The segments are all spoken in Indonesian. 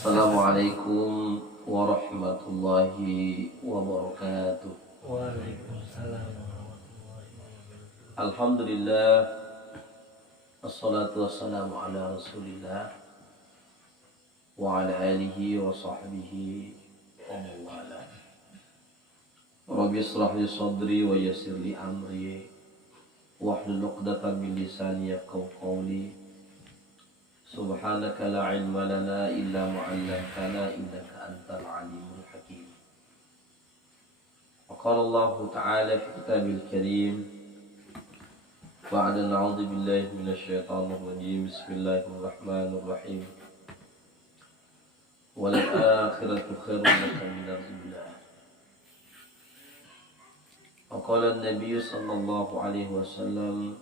Assalamualaikum warahmatullahi wabarakatuh. Waalaikumsalam warahmatullahi wabarakatuh. Alhamdulillah, assalatu wassalamu ala rasulillah wa ala alihi wa sahbihi wa mawala. Rabbi israh li sadri wa yassir li amri wahlul 'uqdatam min lisani yafqahu qawli. Subhanaka la ilma lana illa ma 'allamtana innaka antal alimul hakim. Wa qala Allah ta'ala fi kitabil karim ba'da na'udzu billahi minasy syaithanir rajim. Bismillahirrahmanirrahim. Wal akhiratu khairun laka minal ula. Wa qala an-nabiy sallallahu alaihi wasallam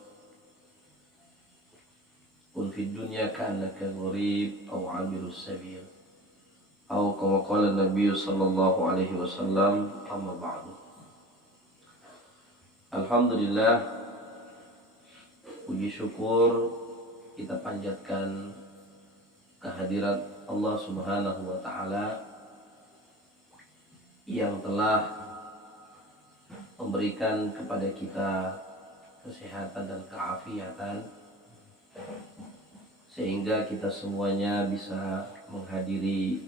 kun fid dunya ka'annaka gharib aw 'abirus sabil. Atau kama qala an-nabiy sallallahu alaihi wasallam, amma ba'du. Alhamdulillah, puji syukur kita panjatkan kehadirat Allah Subhanahu wa taala yang telah memberikan kepada kita kesehatan dan keafiatan sehingga kita semuanya bisa menghadiri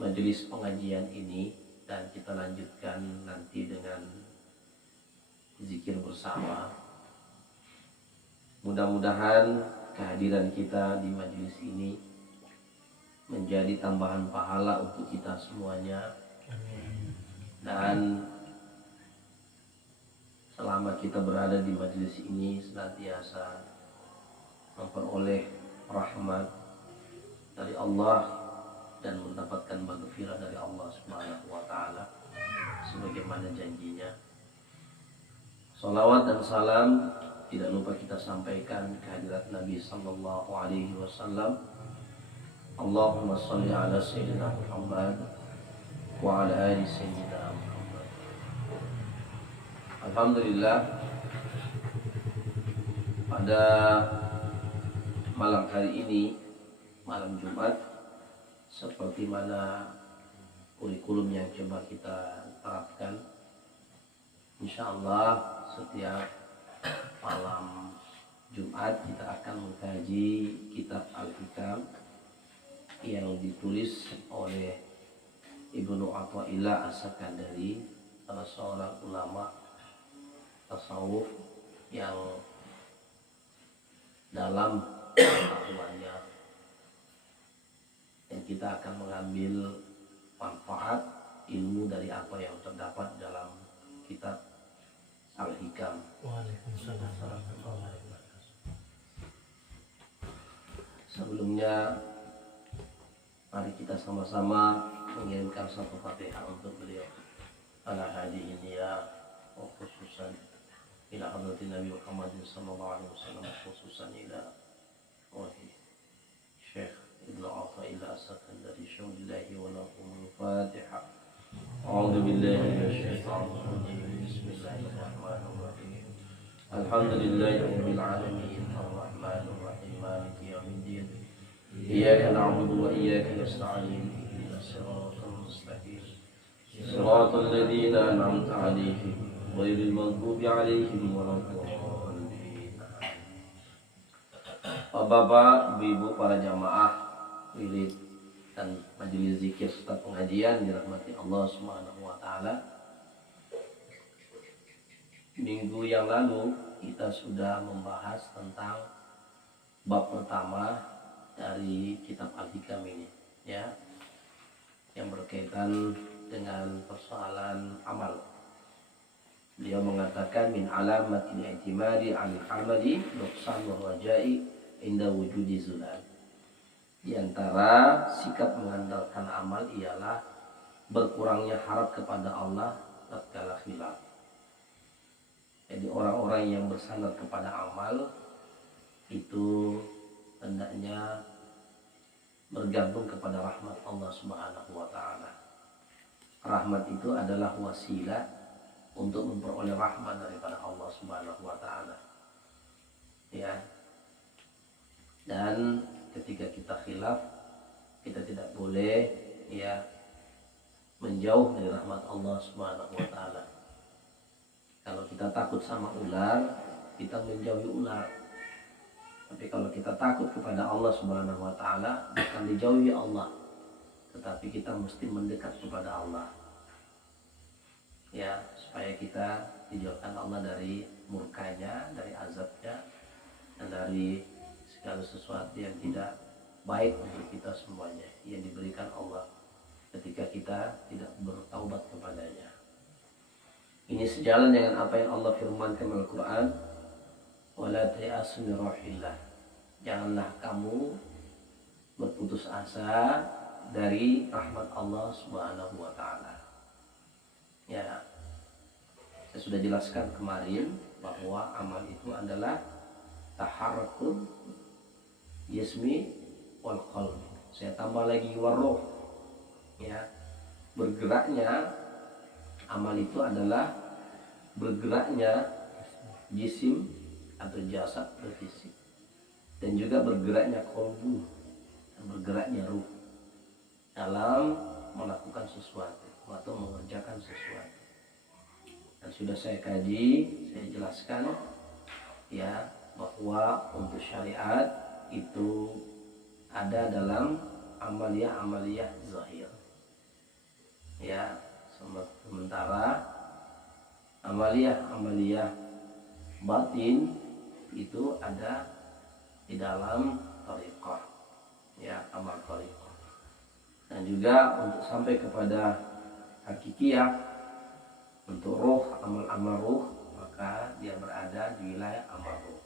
majelis pengajian ini, dan kita lanjutkan nanti dengan zikir bersama. Mudah-mudahan kehadiran kita di majelis ini menjadi tambahan pahala untuk kita semuanya. Dan selama kita berada di majelis ini senantiasa memperoleh rahmat dari Allah dan mendapatkan maghfirah dari Allah Subhanahu wa taala sebagaimana janjinya. Salawat dan salam tidak lupa kita sampaikan kehadirat Nabi sallallahu alaihi wasallam. Allahumma shalli ala sayyidina Muhammad wa ala ali sayyidina Muhammad. Alhamdulillah, pada malam hari ini, malam Jumat, seperti mana kurikulum yang coba kita terapkan, insyaallah setiap malam Jumat kita akan mengkaji kitab Al-Hikam yang ditulis oleh Ibnu Athaillah As-Sakandari, salah seorang ulama tasawuf yang dalam pengetahuannya, dan kita akan mengambil manfaat ilmu dari apa yang terdapat dalam kitab Al-Hikam. Waalaikumsalam warahmatullahi wabarakatuh. Sebelumnya, mari kita sama-sama mengirimkan satu Fatihah untuk beliau. Ala hadihin ya, wa khususan ila hadratin Nabi Muhammad sallallahu alaihi wasallam, khususan ila wahai Syekh Ibnu Athaillah As-Sakandari syaudillahi wa lahumul Fatihah. A'udzu billahi minasyaitonir rajim. Bismillahirrahmanirrahim. Alhamdulillahi rabbil alamin, arrahmanir rahim, maliki yaumiddin. Iyyaka na'budu wa iyyaka nasta'in. Ihdinas siratal mustaqim. Siratal ladzina an'amta 'alaihim ghairil maghdubi 'alaihim waladdallin. Bapak, Ibu, para jamaah wirid dan majelis zikir serta pengajian dirahmati Allah Subhanahu wa taala. Minggu yang lalu kita sudah membahas tentang bab pertama dari kitab Al-Hikam ini, ya, yang berkaitan dengan persoalan amal. Beliau mengatakan min alamatil i'timadi 'alal amali nuqsanur raja'i inda wujudi zulal. Di antara sikap mengandalkan amal ialah berkurangnya harap kepada Allah tatkala khilaf. Jadi orang-orang yang bersandar kepada amal itu hendaknya bergantung kepada rahmat Allah Subhanahu wa taala. Rahmat itu adalah wasilah untuk memperoleh rahmat daripada Allah Subhanahu wa taala. Ya. Dan ketika kita khilaf, kita tidak boleh ya menjauh dari rahmat Allah Subhanahu wa taala. Kalau kita takut sama ular, kita menjauhi ular. Tapi kalau kita takut kepada Allah Subhanahu wa taala, bukan dijauhi Allah, tetapi kita mesti mendekat kepada Allah. Ya, supaya kita dijauhkan Allah dari murkanya, dari azabnya, dan dari segala sesuatu yang tidak baik untuk kita semuanya yang diberikan Allah ketika kita tidak bertaubat kepadanya. Ini sejalan dengan apa yang Allah firmankan dalam Al-Quran, wala ta'asu min rauhillah. Janganlah kamu berputus asa dari rahmat Allah Subhanahu wa taala. Ya, saya sudah jelaskan kemarin bahwa amal itu adalah taharrukun yasmi wal qalbi. Saya tambah lagi waruh. Ya, bergeraknya amal itu adalah bergeraknya jisim atau jasad atau fisik, dan juga bergeraknya qalbu, dan bergeraknya ruh dalam melakukan sesuatu atau mengerjakan sesuatu. Dan sudah saya kaji, saya jelaskan ya bahwa untuk syariat itu ada dalam amaliyah zahir. Ya, sementara amaliyah batin itu ada di dalam thariqah, ya, amal thariqah. Dan juga untuk sampai kepada hakikiyah, untuk ruh, amal ruh, maka dia berada di wilayah amal ruh.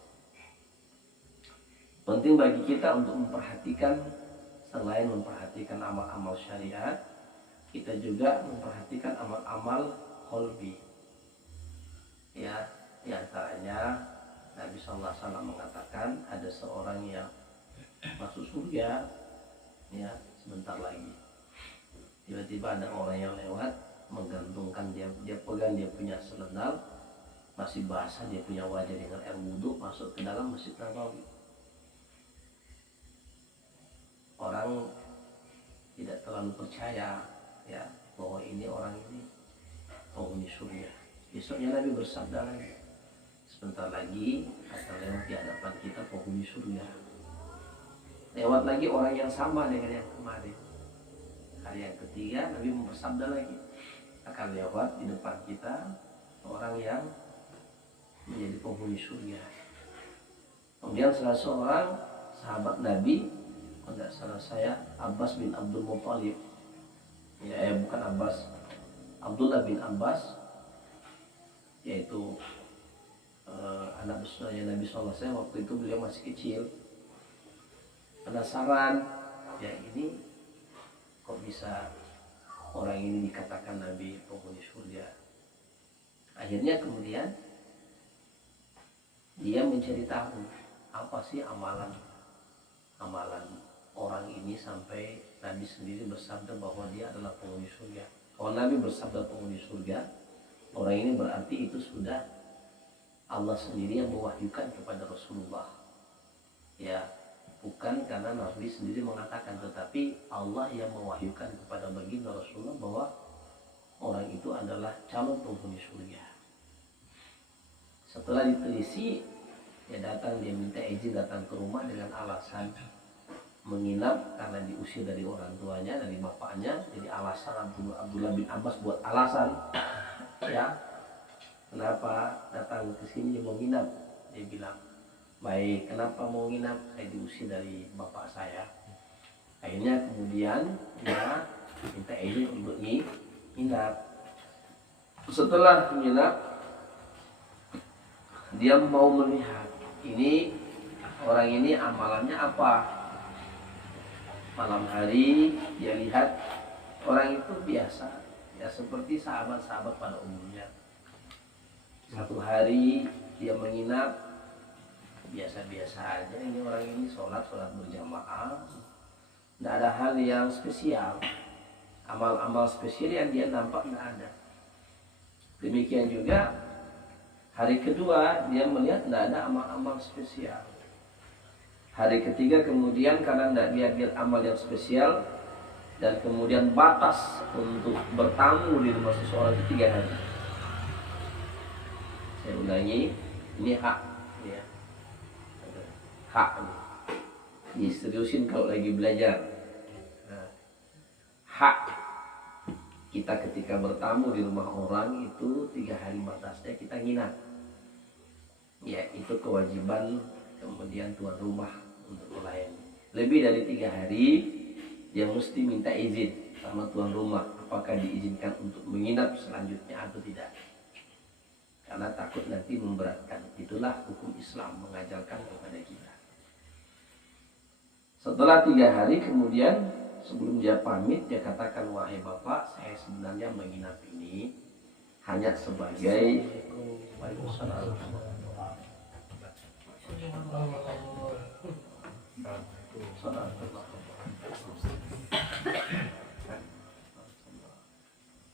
Penting bagi kita untuk memperhatikan, selain memperhatikan amal-amal syariat, kita juga memperhatikan amal-amal qalbi. Ya, diantaranya Nabi Sallallahu Alaihi Wasallam mengatakan ada seorang yang masuk surga, ya, sebentar lagi. Tiba-tiba ada orang yang lewat menggantungkan dia pegang dia punya selendang, masih basah dia punya wajah dengan air wudhu, masuk ke dalam Masjid Nabawi. Orang tidak terlalu percaya ya bahwa ini orang ini penghuni surga. Besoknya Nabi bersabda lagi, sebentar lagi akan lewat di hadapan kita penghuni surga. Lewat lagi orang yang sama dengan yang kemarin. Hari yang ketiga Nabi bersabda lagi, akan lewat di depan kita orang yang menjadi penghuni surga. Kemudian salah seorang sahabat Nabi, kalau tidak salah saya, Abbas bin Abdul Muttalib, ya, bukan Abbas, Abdullah bin Abbas, yaitu anak besarnya Nabi SAW. Waktu itu beliau masih kecil, penasaran, ya ini kok bisa orang ini dikatakan Nabi penghuni surga. Akhirnya kemudian dia mencari tahu apa sih amalan orang ini sampai Nabi sendiri bersabda bahwa dia adalah penghuni surga. Kalau Nabi bersabda penghuni surga, orang ini berarti itu sudah Allah sendiri yang mewahyukan kepada Rasulullah. Ya, bukan karena Nabi sendiri mengatakan, tetapi Allah yang mewahyukan kepada baginda Rasulullah bahwa orang itu adalah calon penghuni surga. Setelah diteliti, dia minta izin datang ke rumah dengan alasan menginap karena diusir dari orang tuanya, dari bapaknya. Jadi alasan Abdullah bin Abbas buat alasan, ya, kenapa datang ke sini mau nginap. Dia bilang, baik, kenapa mau nginap? Saya diusir dari bapak saya. Akhirnya kemudian dia minta izin untuk nginap. Setelah nginap, dia mau melihat ini orang ini amalannya apa. Malam hari dia lihat orang itu biasa, ya seperti sahabat-sahabat pada umumnya. Satu hari dia menginap, biasa-biasa aja. Ini orang ini sholat berjamaah, tidak ada hal yang spesial, amal-amal spesial yang dia nampak tidak ada. Demikian juga hari kedua dia melihat tidak ada amal-amal spesial. Hari ketiga kemudian karena tidak dia lihat amal yang spesial, dan kemudian batas untuk bertamu di rumah seseorang itu 3 hari. Saya ulangi, ini hak, ya. Hak nih. Diseriusin kalau lagi belajar. Nah, hak kita ketika bertamu di rumah orang itu 3 hari batasnya kita nginap. Ya, itu kewajiban kemudian tuan rumah untuk melayani. Lebih dari 3 hari dia mesti minta izin sama tuan rumah apakah diizinkan untuk menginap selanjutnya atau tidak, karena takut nanti memberatkan. Itulah hukum Islam mengajarkan kepada kita. Setelah 3 hari kemudian sebelum dia pamit, dia katakan, wahai bapak, saya sebenarnya menginap ini hanya sebagai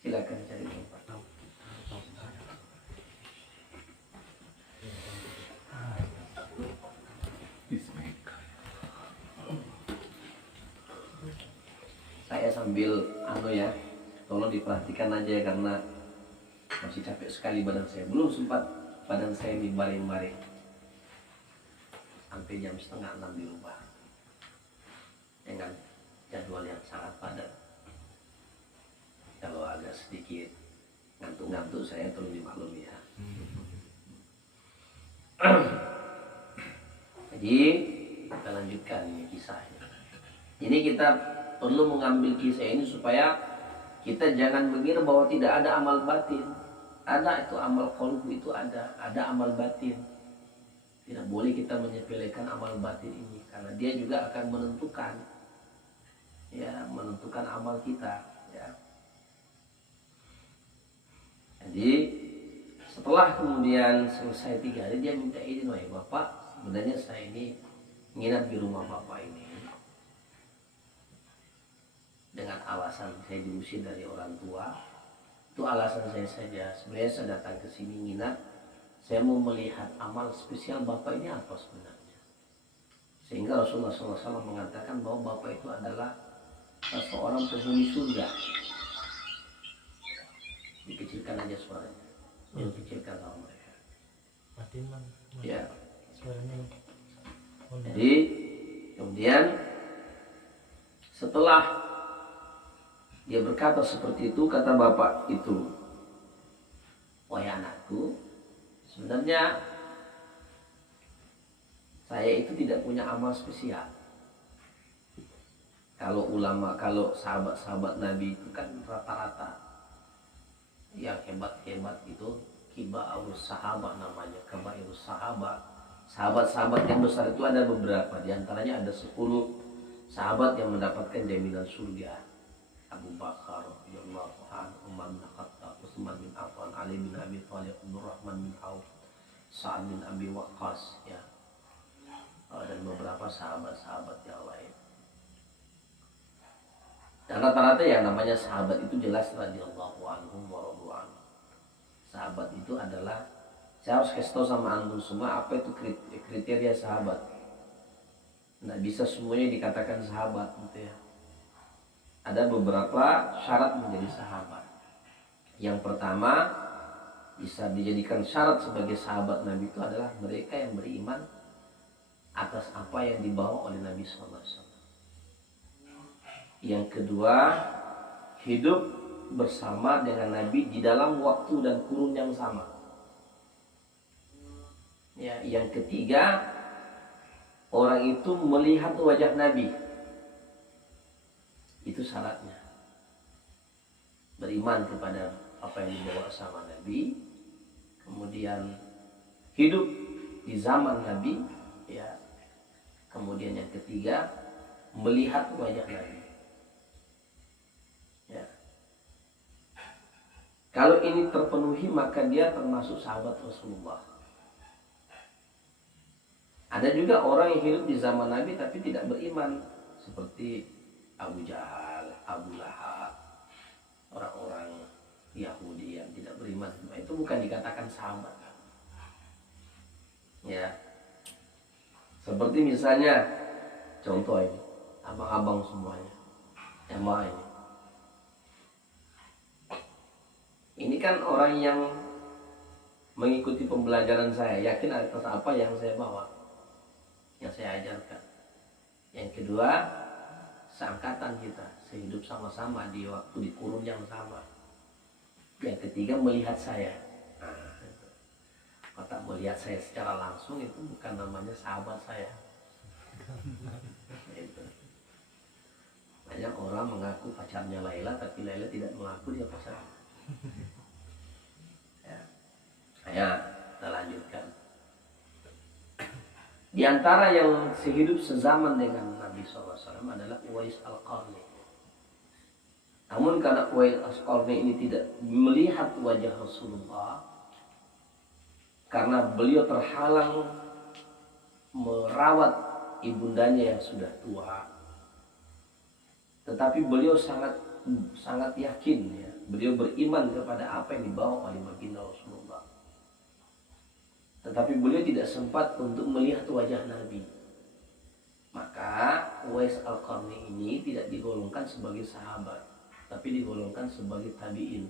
silakan cari tempat. Saya sambil ya, tolong diperhatikan aja karena masih capek sekali badan saya. Belum sempat badan saya dibaring-baring sampai jam 5:30 di rumah dengan jadwal yang sangat padat. Kalau agak sedikit ngantuk-ngantuk saya tolong dimaklumi ya. Jadi kita lanjutkan ini kisahnya. Ini kita perlu mengambil kisah ini supaya kita jangan mengira bahwa tidak ada amal batin. Ada itu amal qalbu, itu ada amal batin. Tidak boleh kita menyepelekan amal batin ini karena dia juga akan menentukan amal kita, ya. Jadi setelah kemudian selesai 3 hari dia minta izin, wahai bapak, sebenarnya saya ini nginap di rumah bapak ini dengan alasan saya diusir dari orang tua. Itu alasan saya saja. Sebenarnya saya datang ke sini nginap, saya mau melihat amal spesial bapak ini apa sebenarnya. Sehingga Rasulullah SAW mengatakan bahwa bapak itu adalah seorang penghuni surga. Dikecilkan aja suaranya, dikecilkan sama mereka. Ya. Jadi kemudian setelah dia berkata seperti itu, kata bapak itu, wahai anakku, sebenarnya saya itu tidak punya amal spesial. Kalau sahabat-sahabat Nabi itu kan rata-rata yang hebat-hebat itu kibairus sahabat namanya, kabairus sahabat. Sahabat-sahabat yang besar itu ada beberapa, di antaranya ada 10 sahabat yang mendapatkan jaminan surga. Abu Bakar, Umar bin Khattab, Utsman bin Affan, Ali bin Abi Thalib, Abdurrahman bin Auf, Sa'ad bin Abi Waqqas, ya. Dan beberapa sahabat-sahabat yang lain. Dan rata-rata yang namanya sahabat itu jelas radhiyallahu anhum wa radu anhu. Sahabat itu adalah, saya harus kasih tahu sama antum semua apa itu kriteria sahabat. Nggak bisa semuanya dikatakan sahabat gitu ya. Ada beberapa syarat menjadi sahabat. Yang pertama, bisa dijadikan syarat sebagai sahabat Nabi itu adalah mereka yang beriman atas apa yang dibawa oleh Nabi SAW. Yang kedua, hidup bersama dengan Nabi di dalam waktu dan kurun yang sama. Ya, yang ketiga, orang itu melihat wajah Nabi. Itu syaratnya. Beriman kepada apa yang dibawa sama Nabi, kemudian hidup di zaman Nabi, ya. Kemudian yang ketiga, melihat wajah Nabi. Ya. Kalau ini terpenuhi maka dia termasuk sahabat Rasulullah. Ada juga orang yang hidup di zaman Nabi tapi tidak beriman, seperti Abu Jahal, Abu Lahab, orang-orang Yahudi yang tidak beriman. Itu bukan dikatakan sahabat. Ya. Seperti misalnya contoh ini, abang-abang semuanya. jamaah ini. Ini kan orang yang mengikuti pembelajaran saya, yakin atas apa yang saya bawa, yang saya ajarkan. Yang kedua, seangkatan kita, sehidup sama-sama di waktu di kurun yang sama. Yang ketiga, melihat saya. Nah, itu. Kalau tak melihat saya secara langsung itu bukan namanya sahabat saya. Itu. Banyak orang mengaku pacarnya Laila, tapi Laila tidak mengaku dia pacar. Ya, kita lanjutkan. Di antara yang sehidup sezaman dengan Nabi SAW adalah Uwais Al-Qarni. Namun karena Uwais Al-Qarni ini tidak melihat wajah Rasulullah, karena beliau terhalang merawat ibundanya yang sudah tua, tetapi beliau sangat yakin, ya, beliau beriman kepada apa yang dibawa oleh baginda Rasulullah. Tetapi beliau tidak sempat untuk melihat wajah Nabi. Maka Uwais Al-Qarni ini tidak digolongkan sebagai sahabat, tapi digolongkan sebagai tabi'in.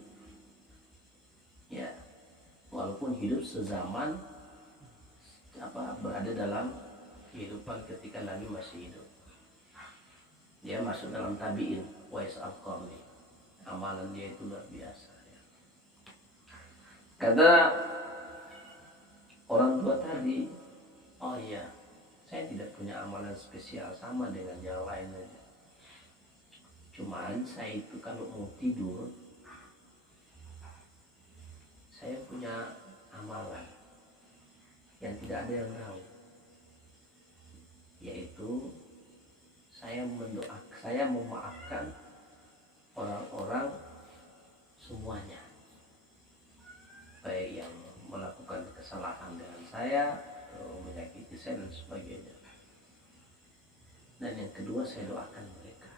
Ya, walaupun hidup sezaman, berada dalam kehidupan ketika Nabi masih hidup. Dia masuk dalam tabi'in, Uwais Al-Qarni. Amalan dia itu luar biasa. Ya. Kata orang tua tadi, oh iya, saya tidak punya amalan spesial, sama dengan yang lain aja. Cuman saya itu kalau mau tidur, saya punya amalan yang tidak ada yang tahu, yaitu saya memaafkan orang-orang semuanya, baik yang melakukan kesalahan dengan saya, menyakiti saya dan sebagainya. Dan yang kedua, saya doakan mereka.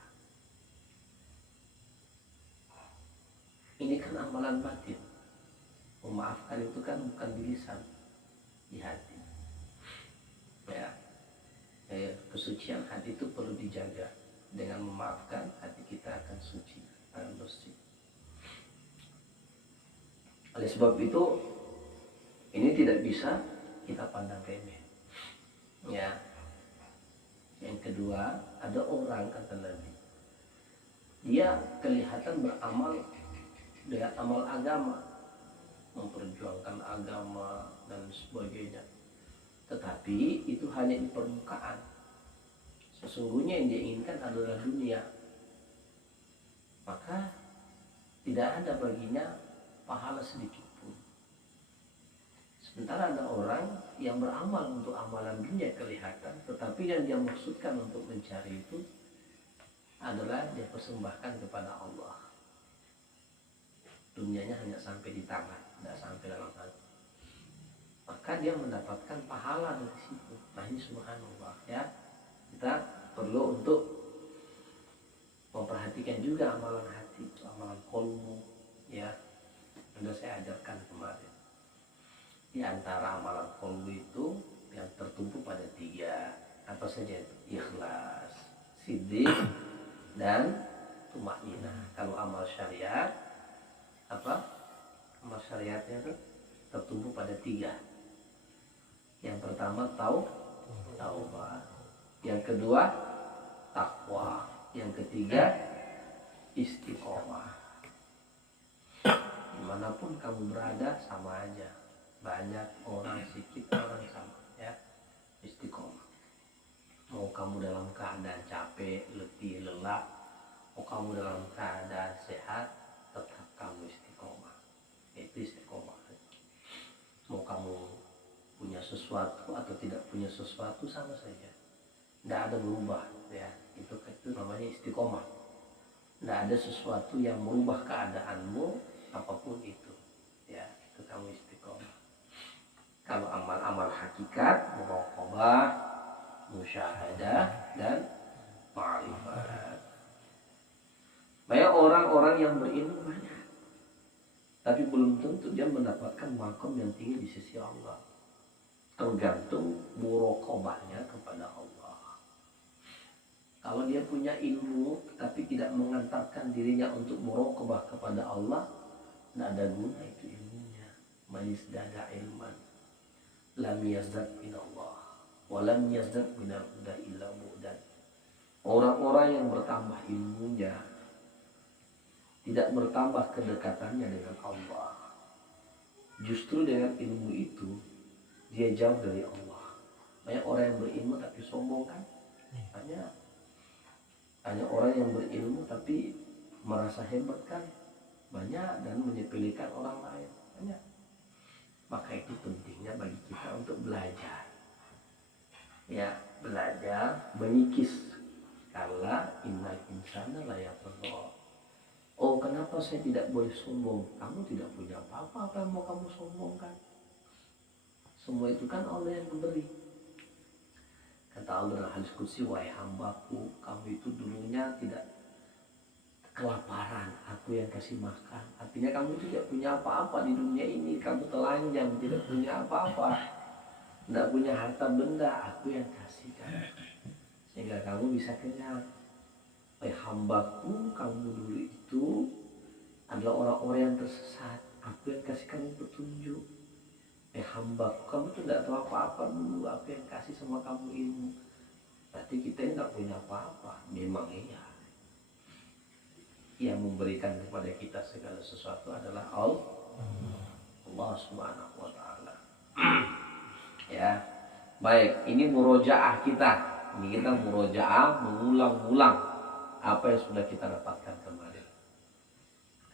Ini kan amalan batin. Memaafkan itu kan bukan di lisan, di hati. Ya, kesucian hati itu perlu dijaga. Dengan memaafkan, hati kita akan suci, akan bersih. Oleh sebab itu, ini tidak bisa kita pandang remeh. Ya. Yang kedua, ada orang, kata Nabi, dia kelihatan beramal dengan amal agama, memperjuangkan agama dan sebagainya, tetapi itu hanya di permukaan. Sesungguhnya yang dia inginkan adalah dunia. Maka tidak ada baginya pahala sedikit. Sementara ada orang yang beramal untuk amalan dunia kelihatan, tetapi yang dia maksudkan untuk mencari itu adalah dia persembahkan kepada Allah. Dunianya hanya sampai di tangan, tidak sampai dalam hati. Maka dia mendapatkan pahala dari situ. Nah ini subhanallah, ya. Kita perlu untuk memperhatikan juga amalan hati, amalan kolbu, ya. Sudah saya ajarkan kemarin. Di antara amalan kolbu itu yang tertumpu pada 3, apa saja itu? Ikhlas, siddiq, dan tumakninah. Kalau amal syariat, amal syariatnya itu tertumpu pada 3. Yang pertama taubat, yang kedua takwa, yang ketiga istiqomah. Dimanapun kamu berada sama aja, banyak orang, sedikit orang sama, ya. Istiqomah. Mau kamu dalam keadaan capek, letih, lelah, mau kamu dalam keadaan sehat, tetap kamu istiqomah. Itu istiqomah. Mau kamu punya sesuatu atau tidak punya sesuatu sama saja, tidak ada berubah, ya. Itu namanya istiqomah. Tidak ada sesuatu yang merubah keadaanmu apapun itu, ya. Itu kamu istiqomah. Kalau amal-amal hakikat, muraqabah, musyahadah, dan ma'rifat. Banyak orang-orang yang berilmu banyak, tapi belum tentu dia mendapatkan makom yang tinggi di sisi Allah. Tergantung muraqabahnya kepada Allah. Kalau dia punya ilmu tapi tidak mengantarkan dirinya untuk muraqabah kepada Allah, tidak ada guna itu ilmunya. Manis dada ilman lam yazdad minallah wa lam yazdad minal huda illa bu'dan. Orang-orang yang bertambah ilmunya tidak bertambah kedekatannya dengan Allah. Justru dengan ilmu itu dia jauh dari Allah. Banyak orang yang berilmu tapi sombong kan? Hanya orang yang berilmu tapi merasa hebat kan? Banyak, dan menyepelekan orang lain. Banyak. Maka itu pentingnya bagi kita untuk belajar. Ya, belajar mengikis. Kala innal insana la yatgha. Oh, kenapa saya tidak boleh sombong? Kamu tidak punya apa-apa, apa yang mau kamu sombongkan? Semua itu kan Allah yang memberi. Kata Allah dalam hadis qudsi, wahai hambaku, kamu itu dulunya tidak kelaparan, aku yang kasih makan. Artinya kamu tidak punya apa-apa di dunia ini, kamu telanjang, tidak punya apa-apa, tidak punya harta benda, aku yang kasihkan sehingga kamu bisa kenyang. Wahai hambaku, kamu dulu itu adalah orang-orang yang tersesat, aku yang kasih kamu petunjuk. Hambaku, kamu tuh tidak tahu apa-apa dulu, aku yang kasih sama kamu ilmu. Berarti kita ini tidak punya apa-apa. Memang iya, yang memberikan kepada kita segala sesuatu adalah Allah Subhanahu wa Ta'ala. Ya, baik, ini murojaah kita. Ini kita murojaah, mengulang-ulang apa yang sudah kita dapatkan kemarin.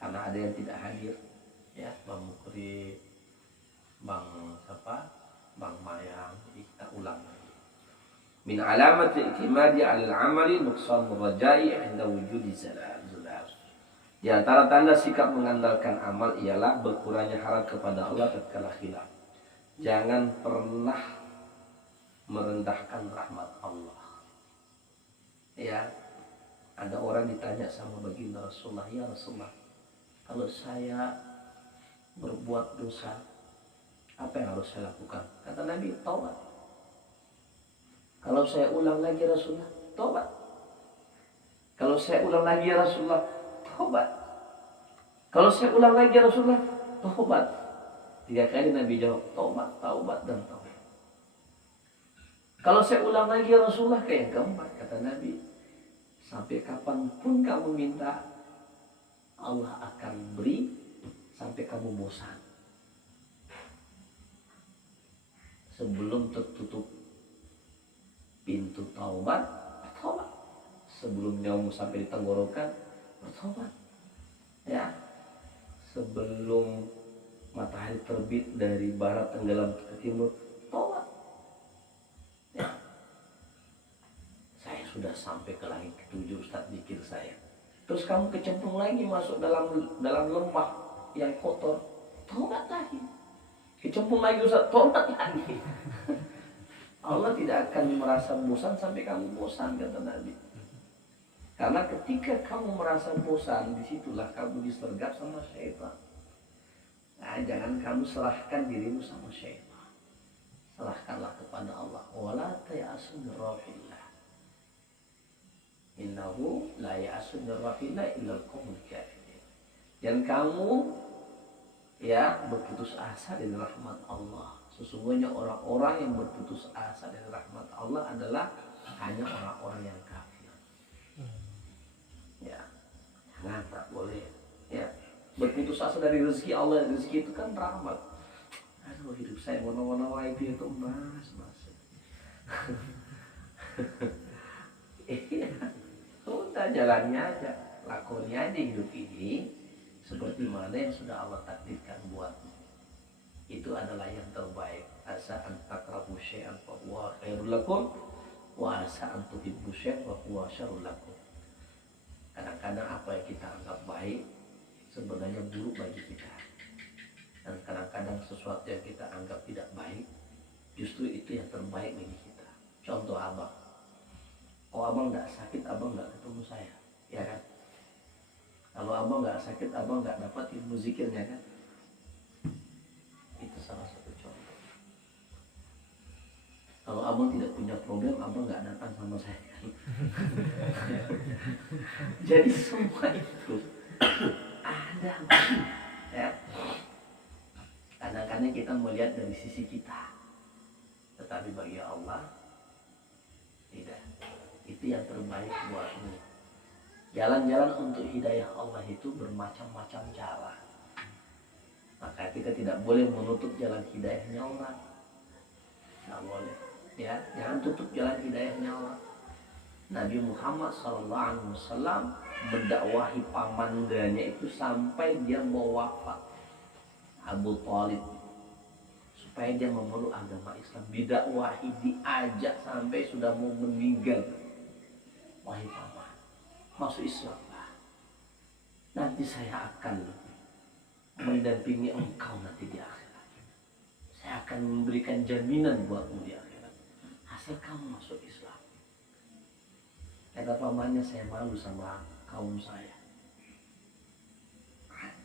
Karena ada yang tidak hadir, ya, Bang Mukri, Bang Mayang, jadi kita ulang lagi. Min alamat i'timadi 'ala al-'amali nuqsan rajai 'inda wujudi zalal. Di antara tanda sikap mengandalkan amal ialah berkurangnya harap kepada Allah tatkala khilaf. Jangan pernah merendahkan rahmat Allah. Ya, ada orang ditanya sama baginda Rasulullah, ya Rasulullah, kalau saya berbuat dosa, apa yang harus saya lakukan? Kata Nabi, taubat. Kalau saya ulang lagi Rasulullah, taubat. Kalau saya ulang lagi Rasulullah, taubat. Kalau saya ulang lagi Rasulullah, taubat. 3 kali Nabi jawab, taubat, taubat, dan taubat. Kalau saya ulang lagi Rasulullah, ke yang keempat, kata Nabi, sampai kapanpun kamu minta, Allah akan beri sampai kamu bosan. Sebelum tertutup pintu taubat, bertobat. Sebelum nyawa sampai di tenggorokan, bertobat. Ya, sebelum matahari terbit dari barat tenggelam ke timur, taubat. Ya, saya sudah sampai ke langit ke-7, Ustaz, zikir saya. Terus kamu kecemplung lagi masuk dalam lembah yang kotor, taubat lagi. Kecemplung lagi Ustaz, taubat lagi. Allah tidak akan merasa bosan sampai kamu bosan, kata Nabi. Karena ketika kamu merasa bosan, disitulah kamu disergap sama syaitan. Nah, jangan kamu serahkan dirimu sama syaitan. Serahkanlah kepada Allah. Wala ta'asu min rauhillah. Innahu la ya'asu min rauhillah illa al-qaumul kafirin. Dan kamu ya berputus asa dari rahmat Allah. Sesungguhnya orang-orang yang berputus asa dari rahmat Allah adalah hanya orang-orang yang kafir. Ya, jangan, tak boleh. Ya, berputus asa dari rezeki Allah. Rezeki itu kan rahmat. Aduh, hidup saya warna-warna itu mas. Iya, udah jalannya aja, lakoni aja hidup ini seperti mana yang sudah Allah takdirkan buatmu. Itu adalah yang terbaik. Asa an takrahu syai'an fa huwa khairul lakum wa asa an tuhibbu syai'an fa huwa syarrul lakum. Kadang-kadang apa yang kita anggap baik sebenarnya buruk bagi kita. Dan kadang-kadang sesuatu yang kita anggap tidak baik justru itu yang terbaik bagi kita. Contoh abang. Oh, abang nggak sakit, abang nggak ketemu saya, ya kan? Kalau abang nggak sakit, abang nggak dapat ilmu zikirnya, kan? Itu salah satu contoh. Kalau abang tidak punya problem, abang nggak datang sama saya. Jadi semua itu ada, ya. Kadang-kadang kita melihat dari sisi kita, tetapi bagi Allah tidak. Itu yang terbaik buatmu. Jalan-jalan untuk hidayah Allah itu bermacam-macam cara. Maka kita tidak boleh menutup jalan hidayahnya orang. Tidak boleh, ya. Jangan tutup jalan hidayahnya orang. Nabi Muhammad SAW mendakwahi pamandanya itu sampai dia mau wafat, Abu Thalib, supaya dia memeluk agama Islam. Didakwahi, diajak sampai sudah mau meninggal. Wahai paman, masuk Islam lah. Nanti saya akan mendampingi engkau nanti di akhirat. Saya akan memberikan jaminan buatmu di akhirat, asal kamu masuk Islam. Kata pamannya, saya malu sama kaum saya,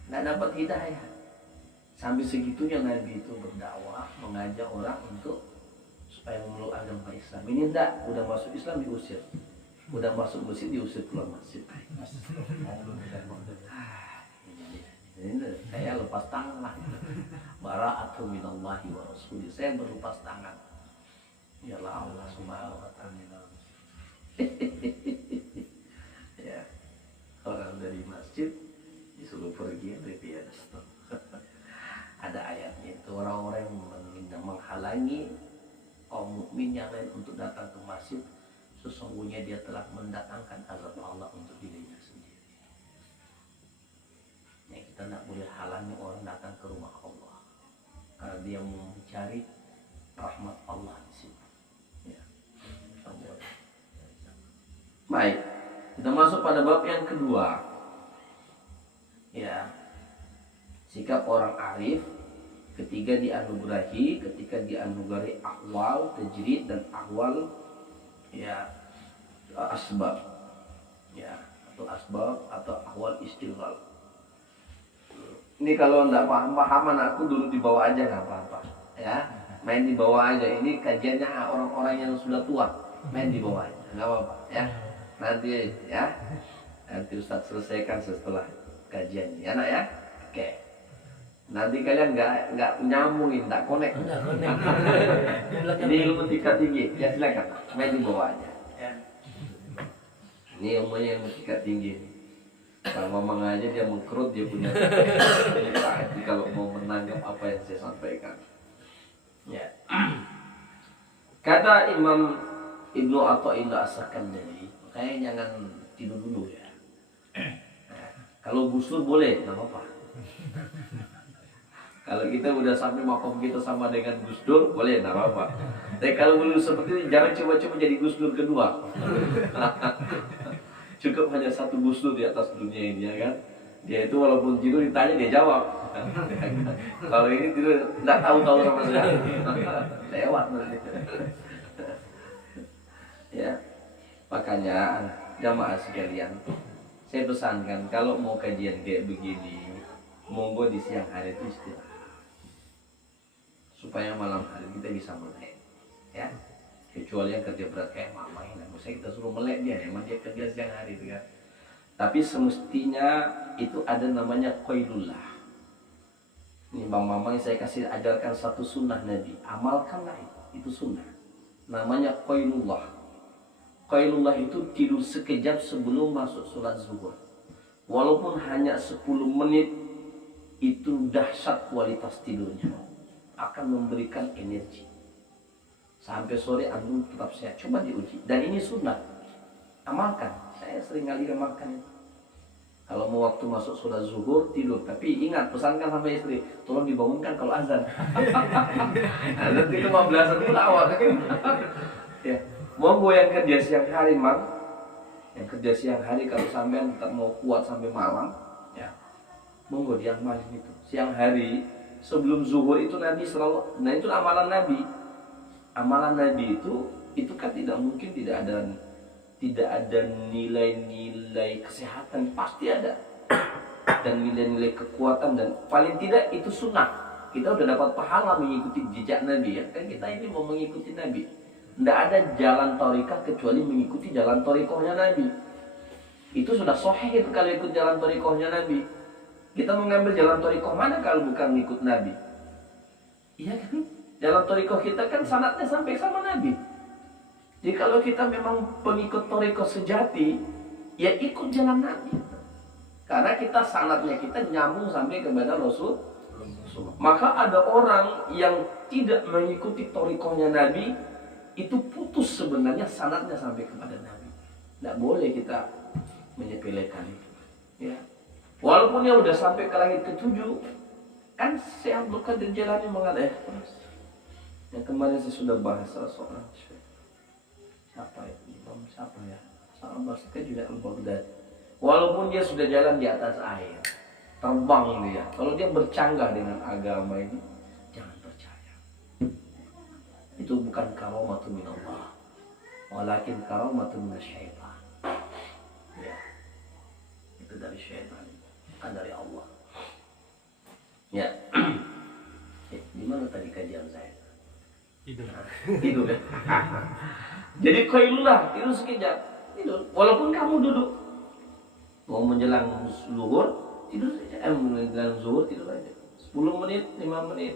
nggak dapat hidayah. Sampai segitunya Nabi itu berdakwah, mengajak orang untuk supaya memeluk agama Islam. Ini enggak, udah masuk Islam diusir, udah masuk masjid diusir keluar masjid. Ini saya lepas tangan lah. Bara'atu minallahi wa rasulih. Saya berlepas tangan. Ya Allah subhanahu wa ta'ala. Ya, orang dari masjid disuruh pergi dari stop. Ada ayatnya itu, orang-orang yang menghalangi kaum mukmin yang lain untuk datang ke masjid, sesungguhnya dia telah mendatangkan azab Allah untuk dirinya sendiri. Ya, kita tidak boleh halangi orang datang ke rumah Allah, karena dia mau mencari rahmat Allah di situ. Ya. Baik, kita masuk pada bab yang kedua. Ya, sikap orang arif ketika dianugerahi ahwal tajrid dan ahwal, ya, asbab, ya, atau asbab atau ahwal istighal. Ini kalau enggak paham aku dulu dibawa aja, nggak apa-apa, ya, main di bawah aja. Ini kajiannya orang-orang yang sudah tua, main di bawah aja, nggak apa-apa, ya. Nanti, ya, nanti Ustaz selesaikan setelah kajian, ya nak, ya. Oke. Nanti kalian nggak nyambungin, nggak connect. Ini ilmu tingkat tinggi, ya silakan, main di bawah aja. Ya. Ini ilmunya ilmu tingkat tinggi. Kalau Mamang aja dia mengkerut, dia punya hati kalau mau menanggap apa yang saya sampaikan. Ya. Kata Imam Ibnu Athaillah As-Sakandari, makanya jangan tidur dulu, ya. Nah, kalau gusur boleh, nggak apa-apa. Kalau kita udah sampai makom kita sama dengan Gus Dur, boleh, nggak apa-apa. Tapi kalau belum seperti ini, jangan coba-coba jadi Gus Dur kedua. Cukup hanya satu Gus Dur di atas dunia ini, ya kan? Dia itu walaupun tidur ditanya dia jawab. Kalau ini tidur nggak tahu sama sekali. Lewat nanti. Ya, makanya jamaah sekalian, saya pesankan kalau mau kajian kayak begini, monggo di siang hari itu istirahat, supaya malam hari kita bisa melek, ya. Kecuali yang kerja berat kayak mama ini, nggak usah kita suruh melek dia, emang dia kerja siang hari itu kan. Tapi semestinya itu ada namanya qailullah. Ini bang mama yang saya kasih ajarkan satu sunnah Nabi, amalkanlah itu sunnah. Namanya qailullah. Qailullah itu tidur sekejap sebelum masuk sholat zuhur. Walaupun hanya 10 menit, itu dahsyat kualitas tidurnya. Akan memberikan energi. Sampai sore antum tetap sehat. Coba diuji. Dan ini sunnah. Amalkan. Saya sering kali amalkan itu. Kalau mau waktu masuk sholat zuhur, tidur. Tapi ingat, pesankan sama istri, tolong dibangunkan kalau azan. Nanti ke-15an pun awal. Ya. Monggo yang kerja siang hari, Mang. Yang kerja siang hari kalau sampean tetap mau kuat sampai malam, ya. Monggo diamalin itu. Siang hari sebelum zuhur itu Nabi selalu, nah itu amalan Nabi. Amalan Nabi itu kan tidak mungkin tidak ada nilai-nilai kesehatan, pasti ada. Dan nilai-nilai kekuatan, dan paling tidak itu sunnah. Kita udah dapat pahala mengikuti jejak Nabi, ya. Kan kita ini mau mengikuti Nabi. Tidak ada jalan thariqah kecuali mengikuti jalan thariqahnya Nabi. Itu sudah sahih itu kalau ikut jalan thariqahnya Nabi. Kita mengambil jalan thariqah mana kalau bukan mengikut Nabi? Iya kan? Jalan thariqah kita kan sanadnya sampai sama Nabi. Jadi kalau kita memang pengikut thariqah sejati, ya ikut jalan Nabi. Karena kita sanadnya kita nyambung sampai kepada Rasul. Maka ada orang yang tidak mengikuti thariqahnya Nabi, itu putus sebenarnya sanadnya sampai kepada Nabi. Tidak boleh kita menyepelekan itu. Ya. Walaupun dia udah sampai ke langit ketujuh, kan Syekh Abdul Qadir Jailani mengatakan, yang kemarin saya sudah bahas salah seorang Syekh. Siapa itu? Imam siapa ya? Sahabat saya juga Al-Baghdadi. Walaupun dia sudah jalan di atas air, terbang dia. Kalau dia bercanggah dengan agama ini, jangan percaya. Itu bukan karamatu min Allah, walakin karamatu min syaitan. Ya. Itu dari syaitan, bukan dari Allah. Ya. Di mana tadi kajian saya? Tidur kan? Jadi qailulah, tidur sekejap. Tidur. Walaupun kamu duduk mau menjelang zuhur, tidur saja. Menjelang zuhur tidur aja. 10 menit, 5 menit.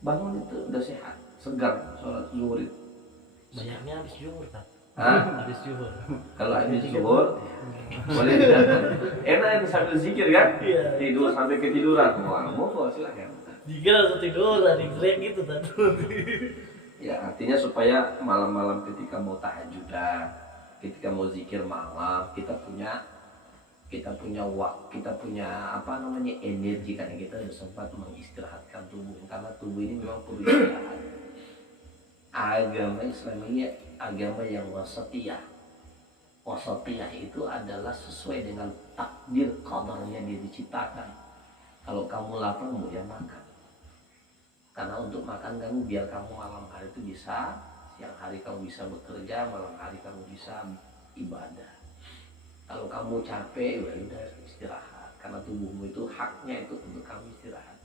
Bangun itu udah sehat, segar sholat zuhur itu. Banyaknya habis zuhur tak? Habis zuhur. Kalau habis zuhur boleh didatang. Enak itu sambil zikir kan? Iya. Tidur sampai ketiduran. Wah, mau silakan. Dikira langsung tidur, ada break gitu tak? Ya, artinya supaya malam-malam ketika mau tahajudan, ketika mau zikir malam, kita punya waktu, kita punya energi, karena kita sudah sempat mengistirahatkan tubuh, karena tubuh ini memang perlu istirahat. Agama Islam ini agama yang wasatiyah. Wasatiyah itu adalah sesuai dengan takdir qadarnya dia diciptakan. Kalau kamu lapar, ya makan. Karena untuk makan kamu, biar kamu malam hari itu bisa, siang hari kamu bisa bekerja, malam hari kamu bisa ibadah. Kalau kamu capek, ya udah istirahat. Karena tubuhmu itu haknya itu untuk kamu istirahat.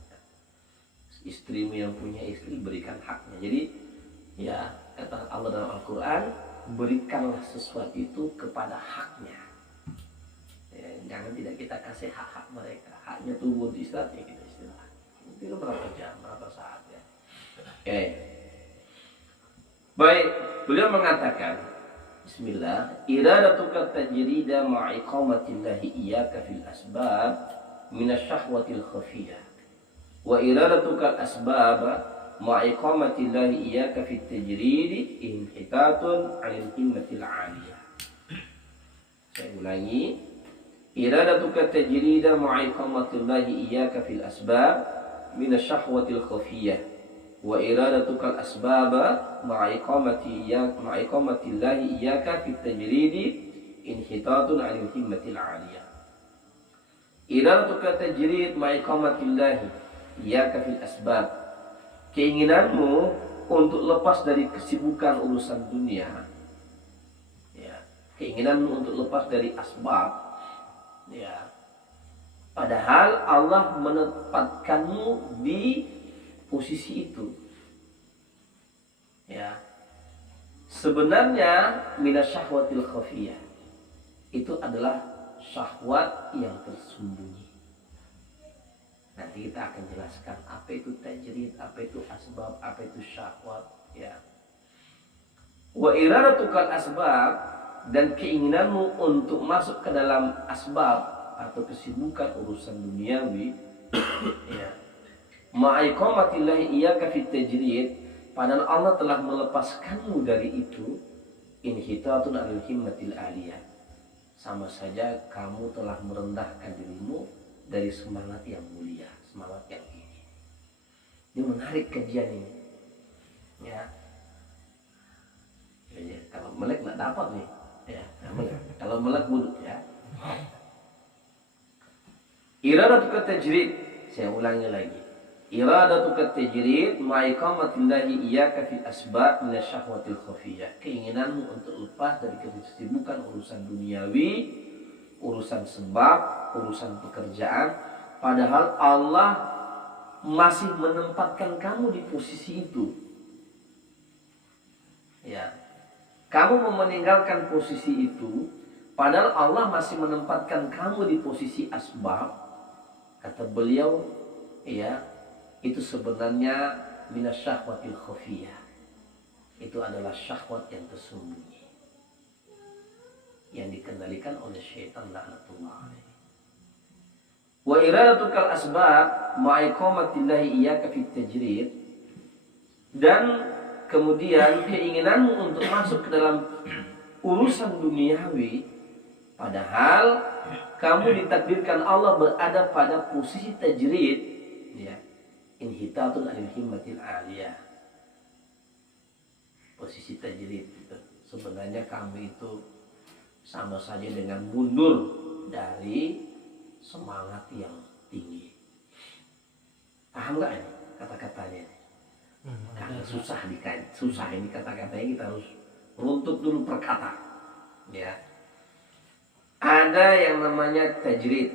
Istrimu yang punya istri, berikan haknya. Jadi ya kata Allah dalam Al-Quran, berikanlah sesuatu itu kepada haknya. Ya, jangan tidak kita kasih hak-hak mereka. Haknya tubuh untuk istirahat, ya kita istirahat. Itu berapa jam, berapa saat ya. Oke. Baik, beliau mengatakan, Bismillah, iradatuka tajrida ma'iqamatillahi iyyaka fil asbab minasyahwatil khafiyah. Wa iradatuka asbab ma'iqamatillahi iyyaka fit tajridi inhitatun 'anil himmatil 'aliyah. Saya ulangi. Iradatuka tajrida ma'iqamatillahi iyyaka fil asbab minasyahwatil khafiyah. Wa iradatukal asbaba ma'iqamatillahi iyyaka fit tajridi inhitatun 'anil himmatil 'aliyah. Iradatuka tajrid ma'iqamatillahi iyyaka fil asbab. Keinginanmu untuk lepas dari kesibukan urusan dunia. Ya, keinginanmu untuk lepas dari asbab. Ya. Padahal Allah menempatkanmu di posisi itu. Ya. Sebenarnya minasyahwatil khafiyah itu adalah syahwat yang tersembunyi. Nanti kita akan jelaskan apa itu tajrid, apa itu asbab, apa itu syahwat, ya. Wa iradatukal asbab, dan keinginanmu untuk masuk ke dalam asbab atau kesibukan urusan duniawi, ya. Ma'iqamatillahi iyyaka fit tajrid, padahal Allah telah melepaskanmu dari itu, inhitatun 'anil himmatil 'aliyah. Sama saja kamu telah merendahkan dirimu dari semangat yang mulia, semangat yang tinggi. Ini menarik kajian ini. Ya. Ya, kalau melek nggak dapat nih. Ya, melek. Kalau melek budut ya. Iradatuka tajrid, saya ulangi lagi. Iradatuka tajrid ma'iqamatillahi iyyaka fil asbab minasyahwatil khafiyah. Keinginanmu untuk lepas dari kesibukan urusan duniawi, urusan sebab, urusan pekerjaan, padahal Allah masih menempatkan kamu di posisi itu. Ya, kamu mau meninggalkan posisi itu, padahal Allah masih menempatkan kamu di posisi asbab. Kata beliau, ya, itu sebenarnya minasyahwatil khafiyah. Itu adalah syahwat yang tersembunyi, yang dikendalikan oleh syaitan laknatullah alaihi. Wa iradatukal asbab ma'iqamatillahi iyyaka fit tajrid, dan kemudian keinginanmu untuk masuk ke dalam urusan duniawi, padahal kamu ditakdirkan Allah berada pada posisi tajrid, ya, inhitatun anil himmatil aliyah. Posisi tajrid itu sebenarnya kamu itu sama saja dengan mundur dari semangat yang tinggi. Paham nggak ini kata-katanya? Karena susah ini kata-katanya, kita harus runtut dulu per kata. Ya. Ada yang namanya tajrid,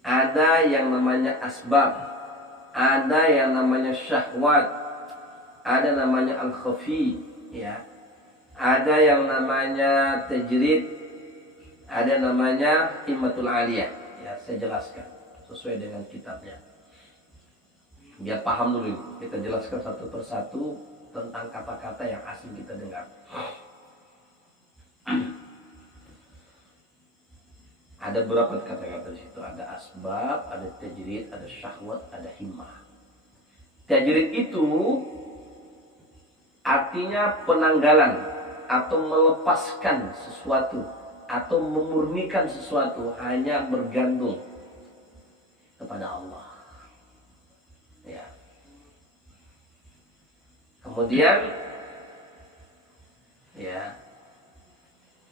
ada yang namanya asbab, ada yang namanya syahwat, ada namanya al-khafi, ya. Ada yang namanya tajrid, ada namanya himmatul aliyah. Ya, saya jelaskan sesuai dengan kitabnya. Biar paham dulu, kita jelaskan satu persatu tentang kata-kata yang asing kita dengar. Ada berapa kata-kata di situ? Ada asbab, ada tajrid, ada syahwat, ada himmah. Tajrid itu artinya penanggalan atau melepaskan sesuatu atau memurnikan sesuatu, hanya bergantung kepada Allah. Ya. Kemudian, ya,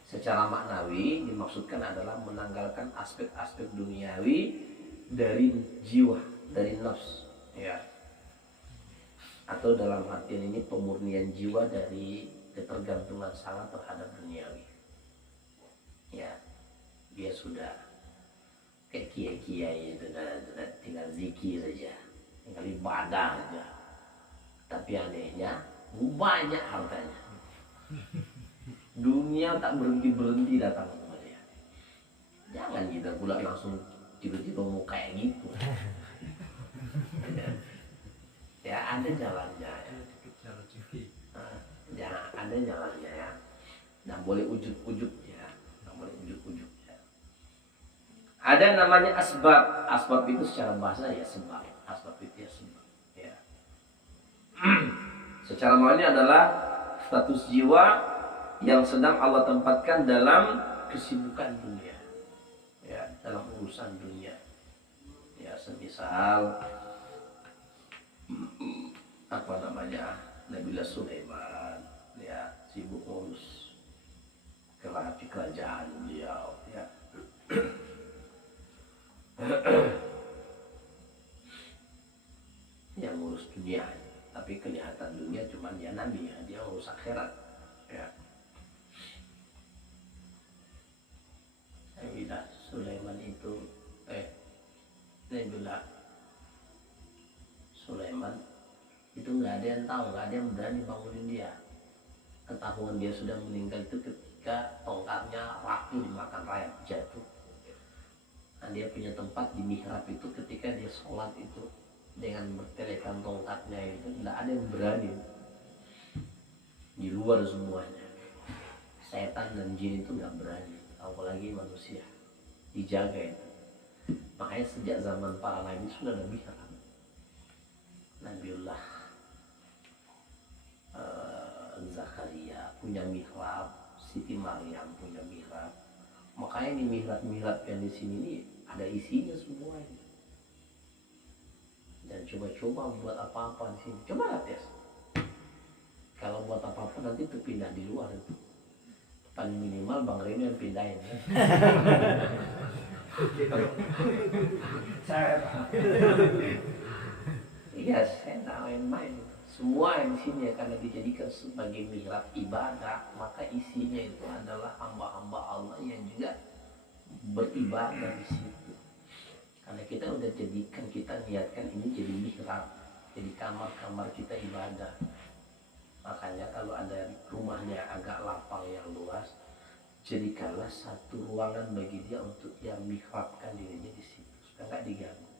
secara maknawi dimaksudkan adalah menanggalkan aspek-aspek duniawi dari jiwa, dari nafs, ya. Atau dalam artian ini pemurnian jiwa dari ketergantungan sangat terhadap duniawi. Ya, dia sudah kayak kiai-kiai itu sudah tinggal zikir saja, tinggal ibadah saja. Tapi anehnya banyak hartanya. Dunia tak berhenti datang sama dia. Jangan kita pula langsung tiba-tiba mau kayak gitu. Ya, ada jalannya. Ya, ada jalannya ya. Nggak boleh ujub-ujub ya. Nggak boleh ujub-ujub ya. Ada namanya asbab. Asbab itu secara bahasa ya sebab. Asbab itu ya sebab. Ya. Secara maknanya adalah status jiwa yang sedang Allah tempatkan dalam kesibukan dunia, ya, dalam urusan dunia. Ya, semisal apa namanya, Nabiullah Sulaiman, ya, sibuk ngurus kerajaan beliau, ya. Yang ngurus dunia, tapi kelihatan dunia cuma dia nabi, ya, dia ngurus akhirat, ya. Nabiullah Sulaiman itu Nabiullah Sulaiman itu nggak ada yang tahu, nggak ada yang berani bangunin dia. Ketahuan dia sudah meninggal itu ketika tongkatnya rapuh dimakan rayap, jatuh. Nah, dia punya tempat di mihrab itu, ketika dia sholat itu dengan bertelekan tongkatnya itu, nggak ada yang berani. Di luar semuanya, setan dan jin itu nggak berani, apalagi manusia, dijaga itu. Makanya sejak zaman para nabi sudah ada mihrab. Nabiullah Zakaria punya mihrab, Siti Maryam punya mihrab. Makanya di mihrab-mihrab yang di sini ini ada isinya semua ini. Dan coba-coba buat apa-apa di sini. Coba tes. Kalau buat apa-apa nanti tuh pindah di luar itu. Paling minimal Bang Reno yang pindahin. Ya. Iya, saya nggak main-main. Semua yang di sini karena dijadikan sebagai mihrab ibadah, maka isinya itu adalah hamba-hamba Allah yang juga beribadah di situ. Karena kita udah jadikan, kita niatkan ini jadi mihrab, jadi kamar-kamar kita ibadah. Makanya kalau ada rumahnya agak lapang yang luas, jadikanlah satu ruangan bagi dia untuk dia mihrabkan dirinya di situ supaya nggak diganggu.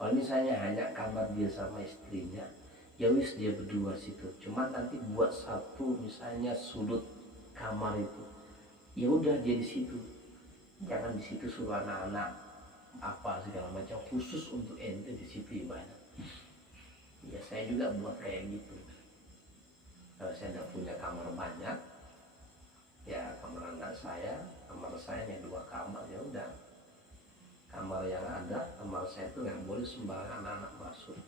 Kalau misalnya hanya kamar dia sama istrinya, ya wis dia berdua situ. Cuma nanti buat satu misalnya sudut kamar itu, ya udah dia di situ. Jangan di situ suruh anak-anak apa segala macam, khusus untuk ente di situ ibadah. Ya saya juga buat kayak gitu. Kalau saya tidak punya kamar banyak, ya kamar anak saya, kamar saya yang 2 kamar, ya udah. Kamar yang ada, kamar saya itu yang boleh sembarang anak-anak masuk.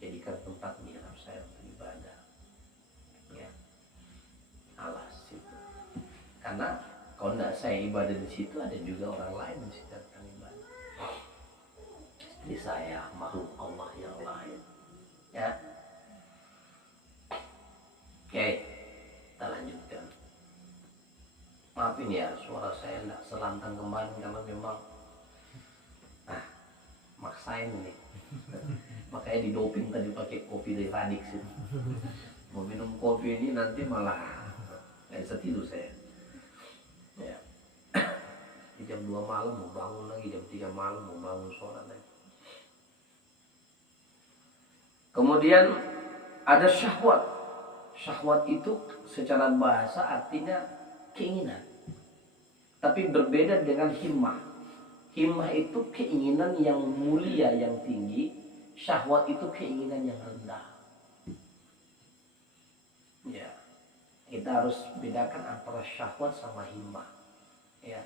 Jadikan tempat mihrab saya untuk ibadah. Ya, alas itu. Karena kalau tidak saya ibadah di situ, ada juga orang lain di situ akan ibadah. Istri saya, makhluk Allah yang lain. Ya. Oke, kita lanjutkan. Maafin ya, suara saya tidak selantang kemarin karena memang maksain nih. Makanya didoping tadi pakai kopi dari Radix itu. Mau minum kopi ini nanti malah nggak bisa tidur saya. Ya. Di jam 2 malam mau bangun lagi, jam 3 malam mau bangun sholat lagi. Kemudian ada syahwat. Syahwat itu secara bahasa artinya keinginan. Tapi berbeda dengan himmah. Himmah itu keinginan yang mulia, yang tinggi. Syahwat itu keinginan yang rendah. Ya, kita harus bedakan antara syahwat sama himmah. Ya.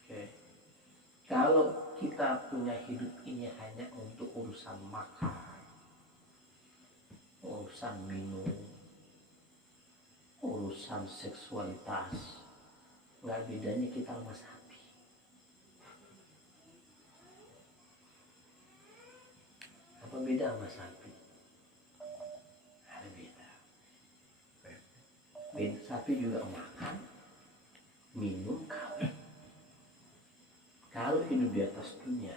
Oke. Kalau kita punya hidup ini hanya untuk urusan makan, urusan minum, urusan seksualitas, nggak bedanya kita sama sapi. Apa beda sama sapi? Ada beda. Sapi juga makan, minum, kawin. Kalau hidup di atas dunia,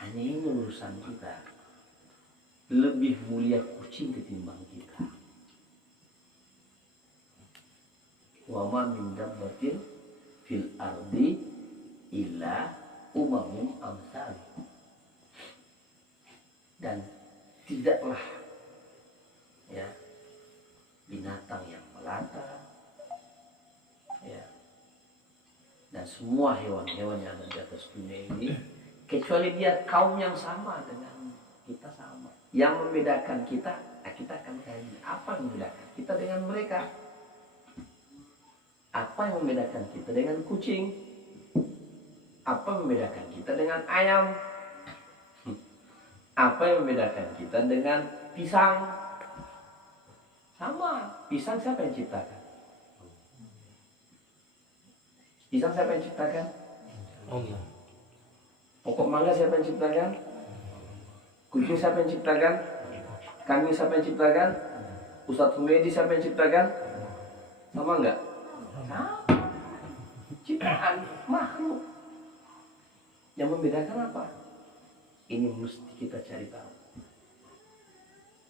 hanya ini urusan kita. Lebih mulia kucing ketimbang kita. Wa ma min dabbatin fil ardi illa umamun amsal. Dan tidaklah ya binatang yang melata, ya, dan semua hewan-hewan yang ada di atas dunia ini, kecuali dia kaum yang sama dengan kita sama. Yang membedakan kita akan kaji. Apa yang membedakan kita dengan mereka? Apa yang membedakan kita dengan kucing? Apa yang membedakan kita dengan ayam? Apa yang membedakan kita dengan pisang? Sama. Pisang siapa yang ciptakan? Pisang siapa yang ciptakan? Allah. Pokok mangga siapa yang ciptakan? Kucing siapa yang ciptakan? Kambing siapa yang ciptakan? Ustadz Humedi siapa yang ciptakan? Sama enggak? Sama. Ciptaan makhluk. Yang membedakan apa? Ini mesti kita cari tahu.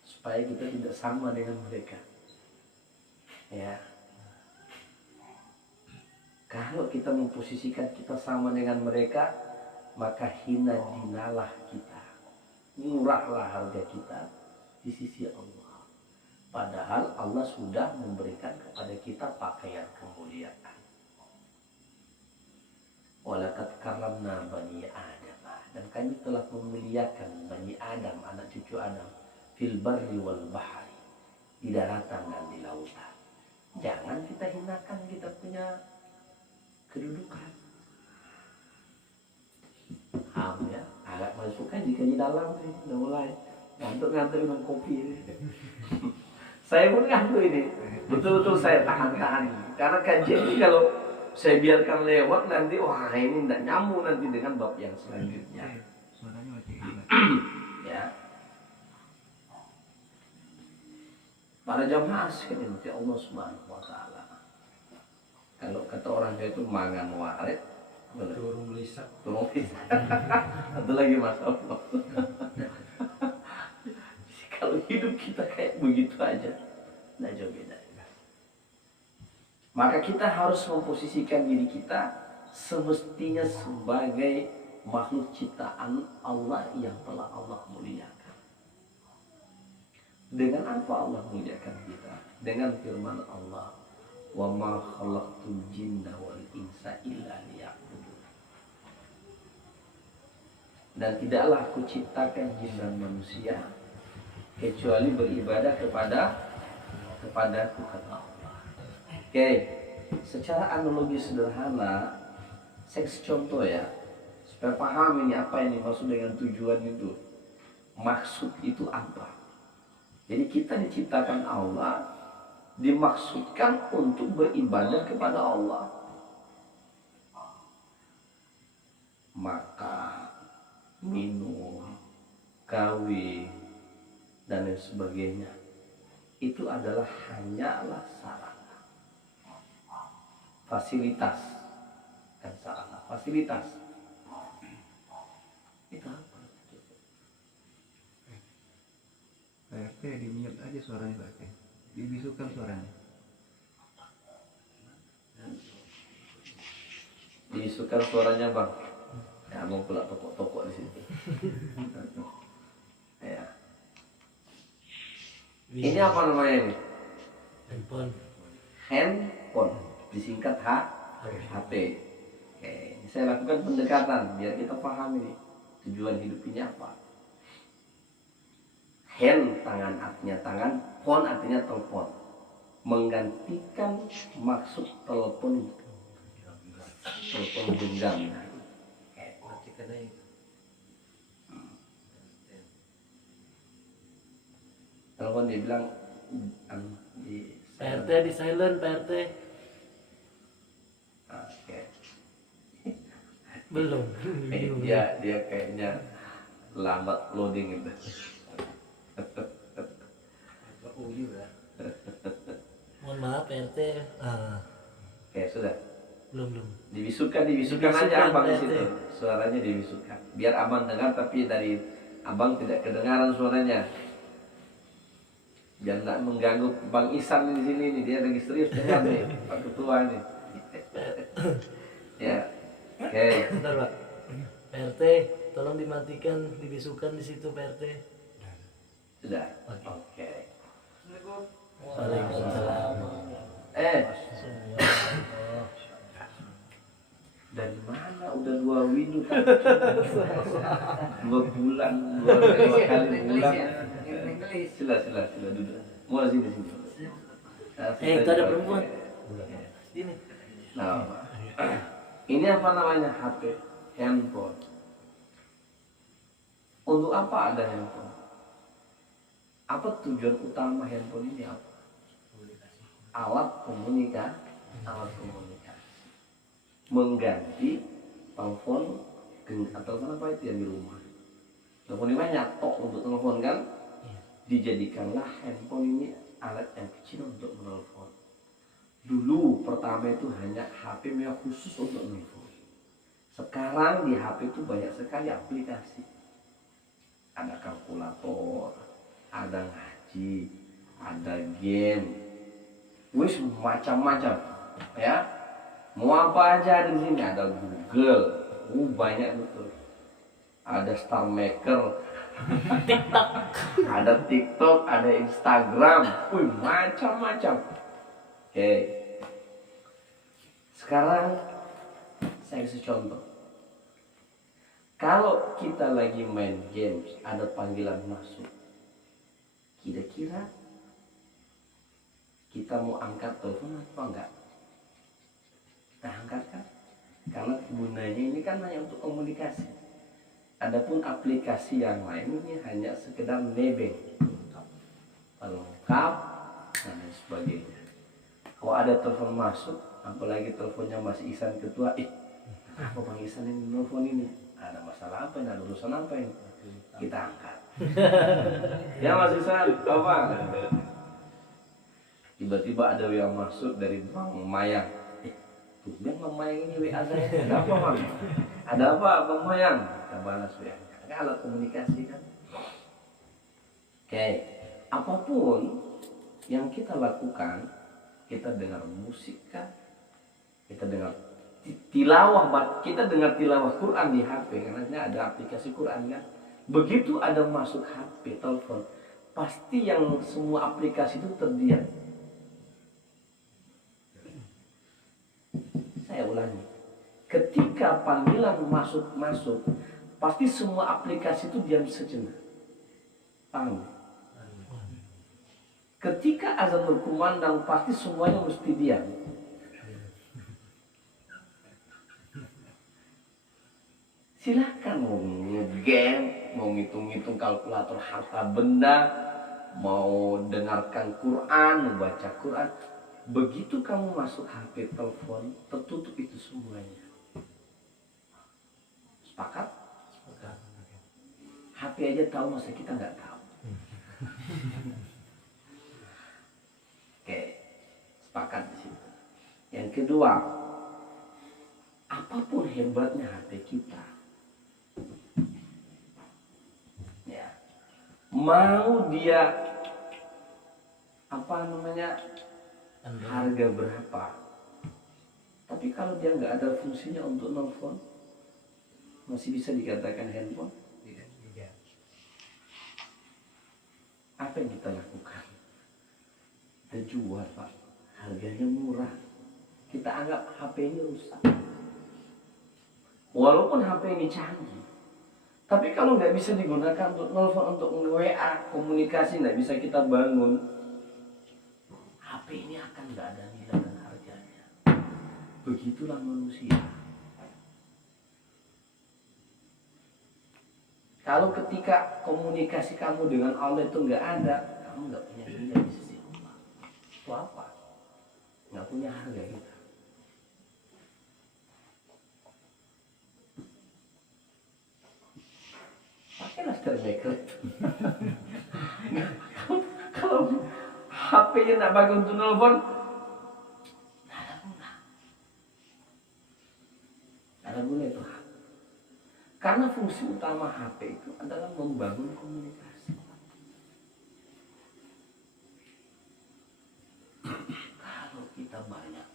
Supaya kita tidak sama dengan mereka. Ya. Kalau kita memposisikan kita sama dengan mereka, maka hina dinalah kita. Murahlah harga kita di sisi Allah. Padahal Allah sudah memberikan kepada kita pakaian kemuliaan. Walaqad karramna bani Adam, dan kami telah memuliakan bani Adam, anak cucu Adam, fil barri wal bahri, di daratan dan di lautan. Jangan kita hinakan kita punya kedudukan. Ya, agak masukkan jika di dalam nih, udah mulai ngantuk minum kopi. Saya pun ngantuk ini, betul-betul saya tahan-tahan. Karena kajian ini kalau saya biarkan lewat nanti, wah ini tidak nyambung nanti dengan bab yang selanjutnya. Ya, para jamaah sekalian di Allah Subhanahu Wa Taala. Kalau kata orang itu mangan waret, turun lisak. Satu lagi Mas Allah. hidup kita kayak begitu aja, nggak jauh beda. Maka kita harus memposisikan diri kita semestinya sebagai makhluk ciptaan Allah yang telah Allah muliakan. Dengan apa Allah muliakan kita? Dengan firman Allah, wa ma khalaqtul jinna wal insa illa liya'budun. Dan tidaklah aku ciptakan jin dan manusia kecuali beribadah kepadaku, kata Allah. Oke, secara analogi sederhana, saya kasih contoh ya, supaya paham ini apa yang dimaksud dengan tujuan itu. Maksud itu apa? Jadi kita diciptakan Allah, dimaksudkan untuk beribadah kepada Allah. Makan, minum, kawin, dan lain sebagainya, itu adalah hanyalah sarana, fasilitas, kan sarana, fasilitas. Itu apa? Pak RT di mute aja suaranya Pak RT. Dibisukan suaranya. Disukan suaranya bang. Ya mau pula tokok-tokok di situ. Ya. Ini apa namanya ini? Handphone. Handphone, disingkat HP. Oke, ini saya lakukan pendekatan biar kita paham ini tujuan hidup ini apa. Hand, tangan, artinya tangan. Phone artinya telepon, menggantikan maksud telepon genggam. Telepon dibilang di PRT di silent, PRT. Oke. Belum. Dia kayaknya lambat loading itu. Mohon maaf PRT. Oke, sudah. Belum. Dibisukan Dibisukan, aja abang di PRT. situ. Suaranya dibisukan. Biar abang dengar tapi dari abang tidak kedengaran suaranya. Biar nggak mengganggu Bang Isan di sini nih, dia lagi serius dengar nih, Pak Ketua nih. Ya. Oke. Bentar Pak. PRT, tolong dimatikan, dibisukan di situ PRT. Sudah. Oke. Waalaikumsalam. Dari mana udah 2 windu kan? 2 bulan, 2 kali bulan. Sila duduk. Mau sini. Itu ada perempuan. Sini. Nah, ini apa namanya? HP, handphone. Untuk apa ada handphone? Apa tujuan utama handphone ini apa? Alat komunikasi. Mengganti telepon atau apa itu yang di rumah. Telepon ini nyatok untuk telepon kan? Dijadikanlah handphone ini alat yang kecil untuk menelpon. Dulu pertama itu hanya HP yang khusus untuk menelpon. Sekarang di HP itu banyak sekali aplikasi. Ada kalkulator, ada ngaji, ada game, wis macam-macam, ya. Mau apa aja ada di sini, ada Google, banyak betul. Ada Star Maker, ada TikTok, ada Instagram, macam-macam. Oke. Sekarang saya kasih contoh. Kalau kita lagi main games, ada panggilan masuk. Kira-kira kita mau angkat telepon apa enggak? Kita angkat kan? Karena gunanya ini kan hanya untuk komunikasi. Adapun aplikasi yang lain ini hanya sekedar nebeng, pelengkap dan lain sebagainya. Kalau ada telepon masuk, apalagi teleponnya Mas Ihsan Ketua, apa Bang Ihsan ini telepon ini? Ada masalah apa ini? Ada urusan apa ini? Kita angkat. Ya Mas Ihsan, apa? Tiba-tiba ada yang masuk dari Bang Mayang. Biar Bang Mayang ini WA saya. Ada apa Bang? Ada apa Bang Mayang? Kita balas WA. Ini alat komunikasi kan. Oke. apapun yang kita lakukan, kita dengar musik kan, kita dengar tilawah, kita dengar tilawah Quran di HP karena ada aplikasi Quran kan. Begitu ada masuk HP, telepon, pasti yang semua aplikasi itu terdiam. Saya ulangi, ketika panggilan masuk, pasti semua aplikasi itu diam sejenak. Paham? Ketika azan berkumandang, pasti semuanya mesti diam. Silahkan mau nge-game, mau ngitung-ngitung kalkulator harta benda, mau dengarkan Quran, membaca Quran. Begitu kamu masuk HP, telepon, tertutup itu semuanya. Sepakat? HP aja tahu, masa kita nggak tahu? Oke, sepakat di situ. Yang kedua, apapun hebatnya HP kita, ya, mau dia harga berapa, tapi kalau dia nggak ada fungsinya untuk nelfon, masih bisa dikatakan handphone? Tidak. Apa yang kita lakukan? Kita jual, Pak, harganya murah, kita anggap HP ini rusak. Walaupun HP ini canggih, tapi kalau nggak bisa digunakan untuk nelfon, untuk WA, komunikasi nggak bisa kita bangun, HP ini akan nggak ada nilai dan harganya. Begitulah manusia. Kalau ketika komunikasi kamu dengan Allah itu nggak ada, kamu nggak punya nilai di sisi Allah. Itu apa? Nggak punya harga kita. Pakailah Starmaker. Kalau HP-nya nggak bagus untuk nelfon, nggak ada guna. Nggak ada guna itu. Karena fungsi utama HP itu adalah membangun komunikasi. Kalau kita banyak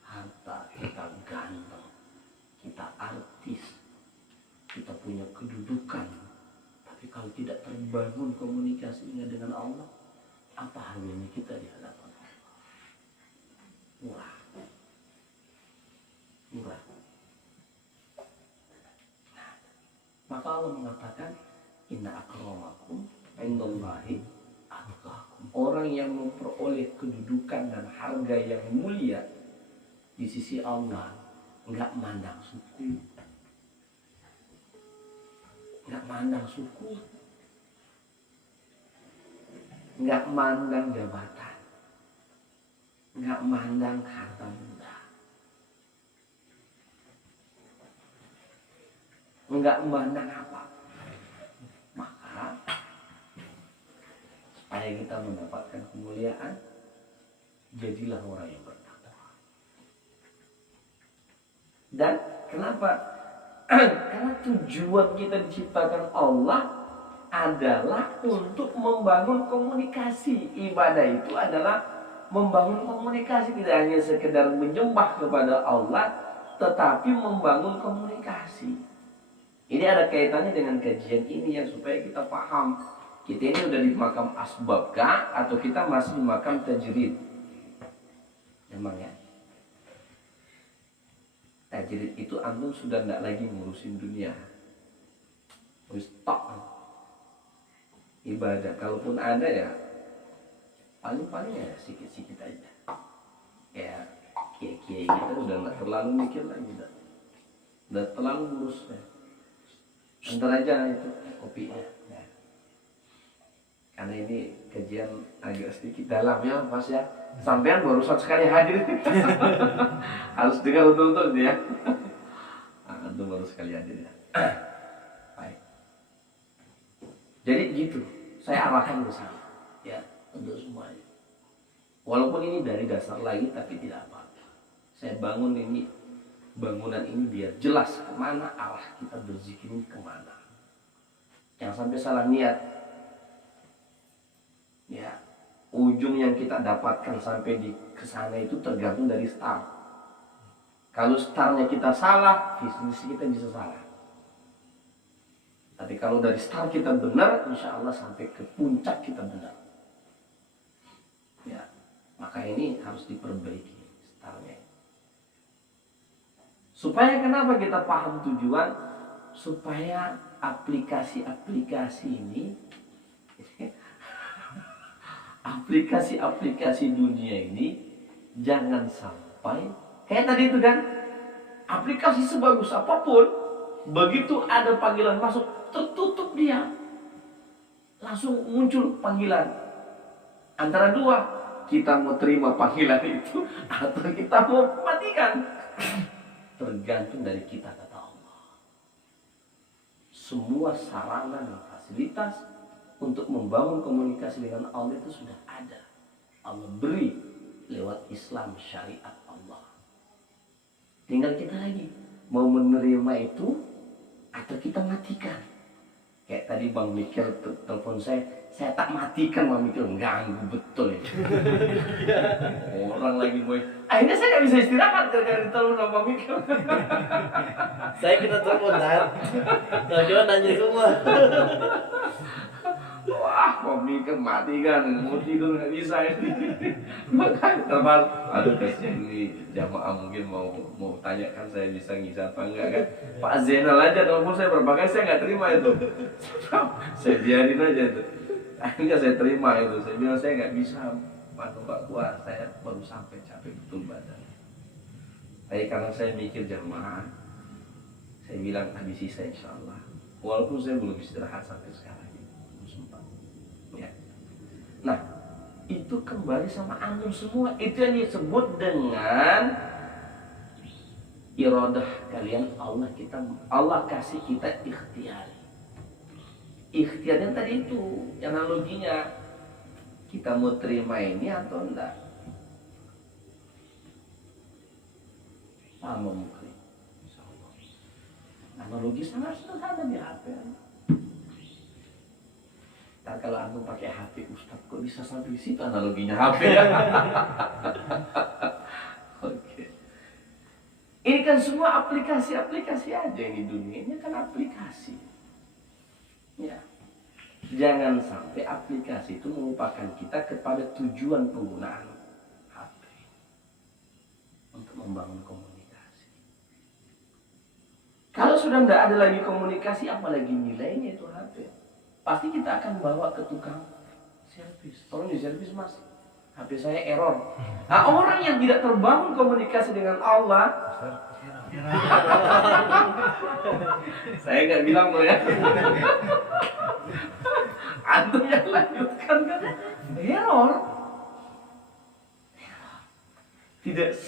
harta, kita ganteng, kita artis, kita punya kedudukan, tapi kalau tidak terbangun komunikasinya dengan Allah, apa harganya kita di hadapan Allah? Murah. Murah. Maka Allah mengatakan, inna akramakum indallahi atqakum. Orang yang memperoleh kedudukan dan harga yang mulia di sisi Allah, enggak mandang suku, enggak mandang suku, enggak mandang jabatan, enggak mandang harta benda, enggak memandang apa. Maka supaya kita mendapatkan kemuliaan, jadilah orang yang bertakwa. Dan kenapa? Karena tujuan kita diciptakan Allah adalah untuk membangun komunikasi. Ibadah itu adalah membangun komunikasi, tidak hanya sekedar menyembah kepada Allah, tetapi membangun komunikasi. Ini ada kaitannya dengan kajian ini ya, supaya kita paham. Kita ini udah di makam asbab kah? Atau kita masih di makam tajrid? Memang ya. Tajrid itu antum sudah tidak lagi ngurusin dunia. Stop. Ibadah, kalaupun ada ya, paling-paling ya sikit-sikit aja. Ya, kiai-kiai kita udah nggak terlalu mikir lagi, udah terlalu ngurus ya. Antar aja itu kopinya ya. Karena ini kajian agak sedikit dalam ya Mas ya. Sampean barusan sekali hadir. Harus dengar betul-betul ya. Itu baru sekali hadir ya. Baik. Jadi gitu, saya arahkan ke sana ya, untuk semuanya. Walaupun ini dari dasar lagi, tapi tidak apa-apa. Saya bangun ini, bangunan ini biar jelas kemana arah kita berzikir ini, kemana. Jangan sampai salah niat. Ya, ujung yang kita dapatkan sampai di kesana itu tergantung dari start. Kalau startnya kita salah, visi kita bisa salah. Tapi kalau dari start kita benar, insya Allah sampai ke puncak kita benar. Ya, maka ini harus diperbaiki startnya. Supaya kenapa kita paham tujuan? Supaya aplikasi-aplikasi ini aplikasi-aplikasi dunia ini jangan sampai kayak tadi itu kan, aplikasi sebagus apapun, begitu ada panggilan masuk tertutup dia, langsung muncul panggilan antara dua, kita mau terima panggilan itu atau kita mau matikan, tergantung dari kita, kata Allah. Semua sarana dan fasilitas untuk membangun komunikasi dengan Allah itu sudah ada. Allah beri lewat Islam, syariat Allah. Tinggal kita lagi mau menerima itu atau kita matikan. Kayak tadi Bang Mikir telepon saya tak matikan Bang Mikir, ganggu betul ya. Orang lagi mau, akhirnya saya nggak bisa istirahat gara-gara ditelepon sama Bang Mikir. Saya kena telepon kan. Kawan nanya semua. Wah, mau mikir mati kan, mau tidur nggak bisa ini. Makanya teman, aduh kasihan ini jamaah mungkin mau tanyakan saya bisa ngisa apa enggak kan. Pak Zainal aja telepon saya berapa kali saya nggak terima itu. Saya biarin aja itu. Akhirnya saya terima itu. Saya bilang saya nggak bisa, Pak kuat, saya baru sampai capek betul badan. Tapi karena saya mikir jamaah, saya bilang habis sisa insya Allah. Walaupun saya belum istirahat sampai sekarang. Ya. Nah, itu kembali sama antum semua. Itu yang disebut dengan iradah kalian. Allah kasih kita ikhtiar. Ikhtiarnya tadi itu analoginya, kita mau terima ini atau enggak. Sama mungkin. Analogi sangat sederhana di HP. Kalau antum pakai HP, Ustaz kok bisa sampai di situ analoginya HP ya? Oke. Ini kan semua aplikasi-aplikasi aja ini dunia. Ini kan aplikasi. Ya. Jangan sampai aplikasi itu melupakan kita kepada tujuan penggunaan HP untuk membangun komunikasi. Kalau sudah tidak ada lagi komunikasi, apalagi nilainya itu HP. Pasti kita akan bawa ke tukang servis. Tolong di servis mas, HP saya error. Nah, orang yang tidak terbangun komunikasi dengan Allah, saya nggak bilang loh ya. Antum yang lanjutkan kan error.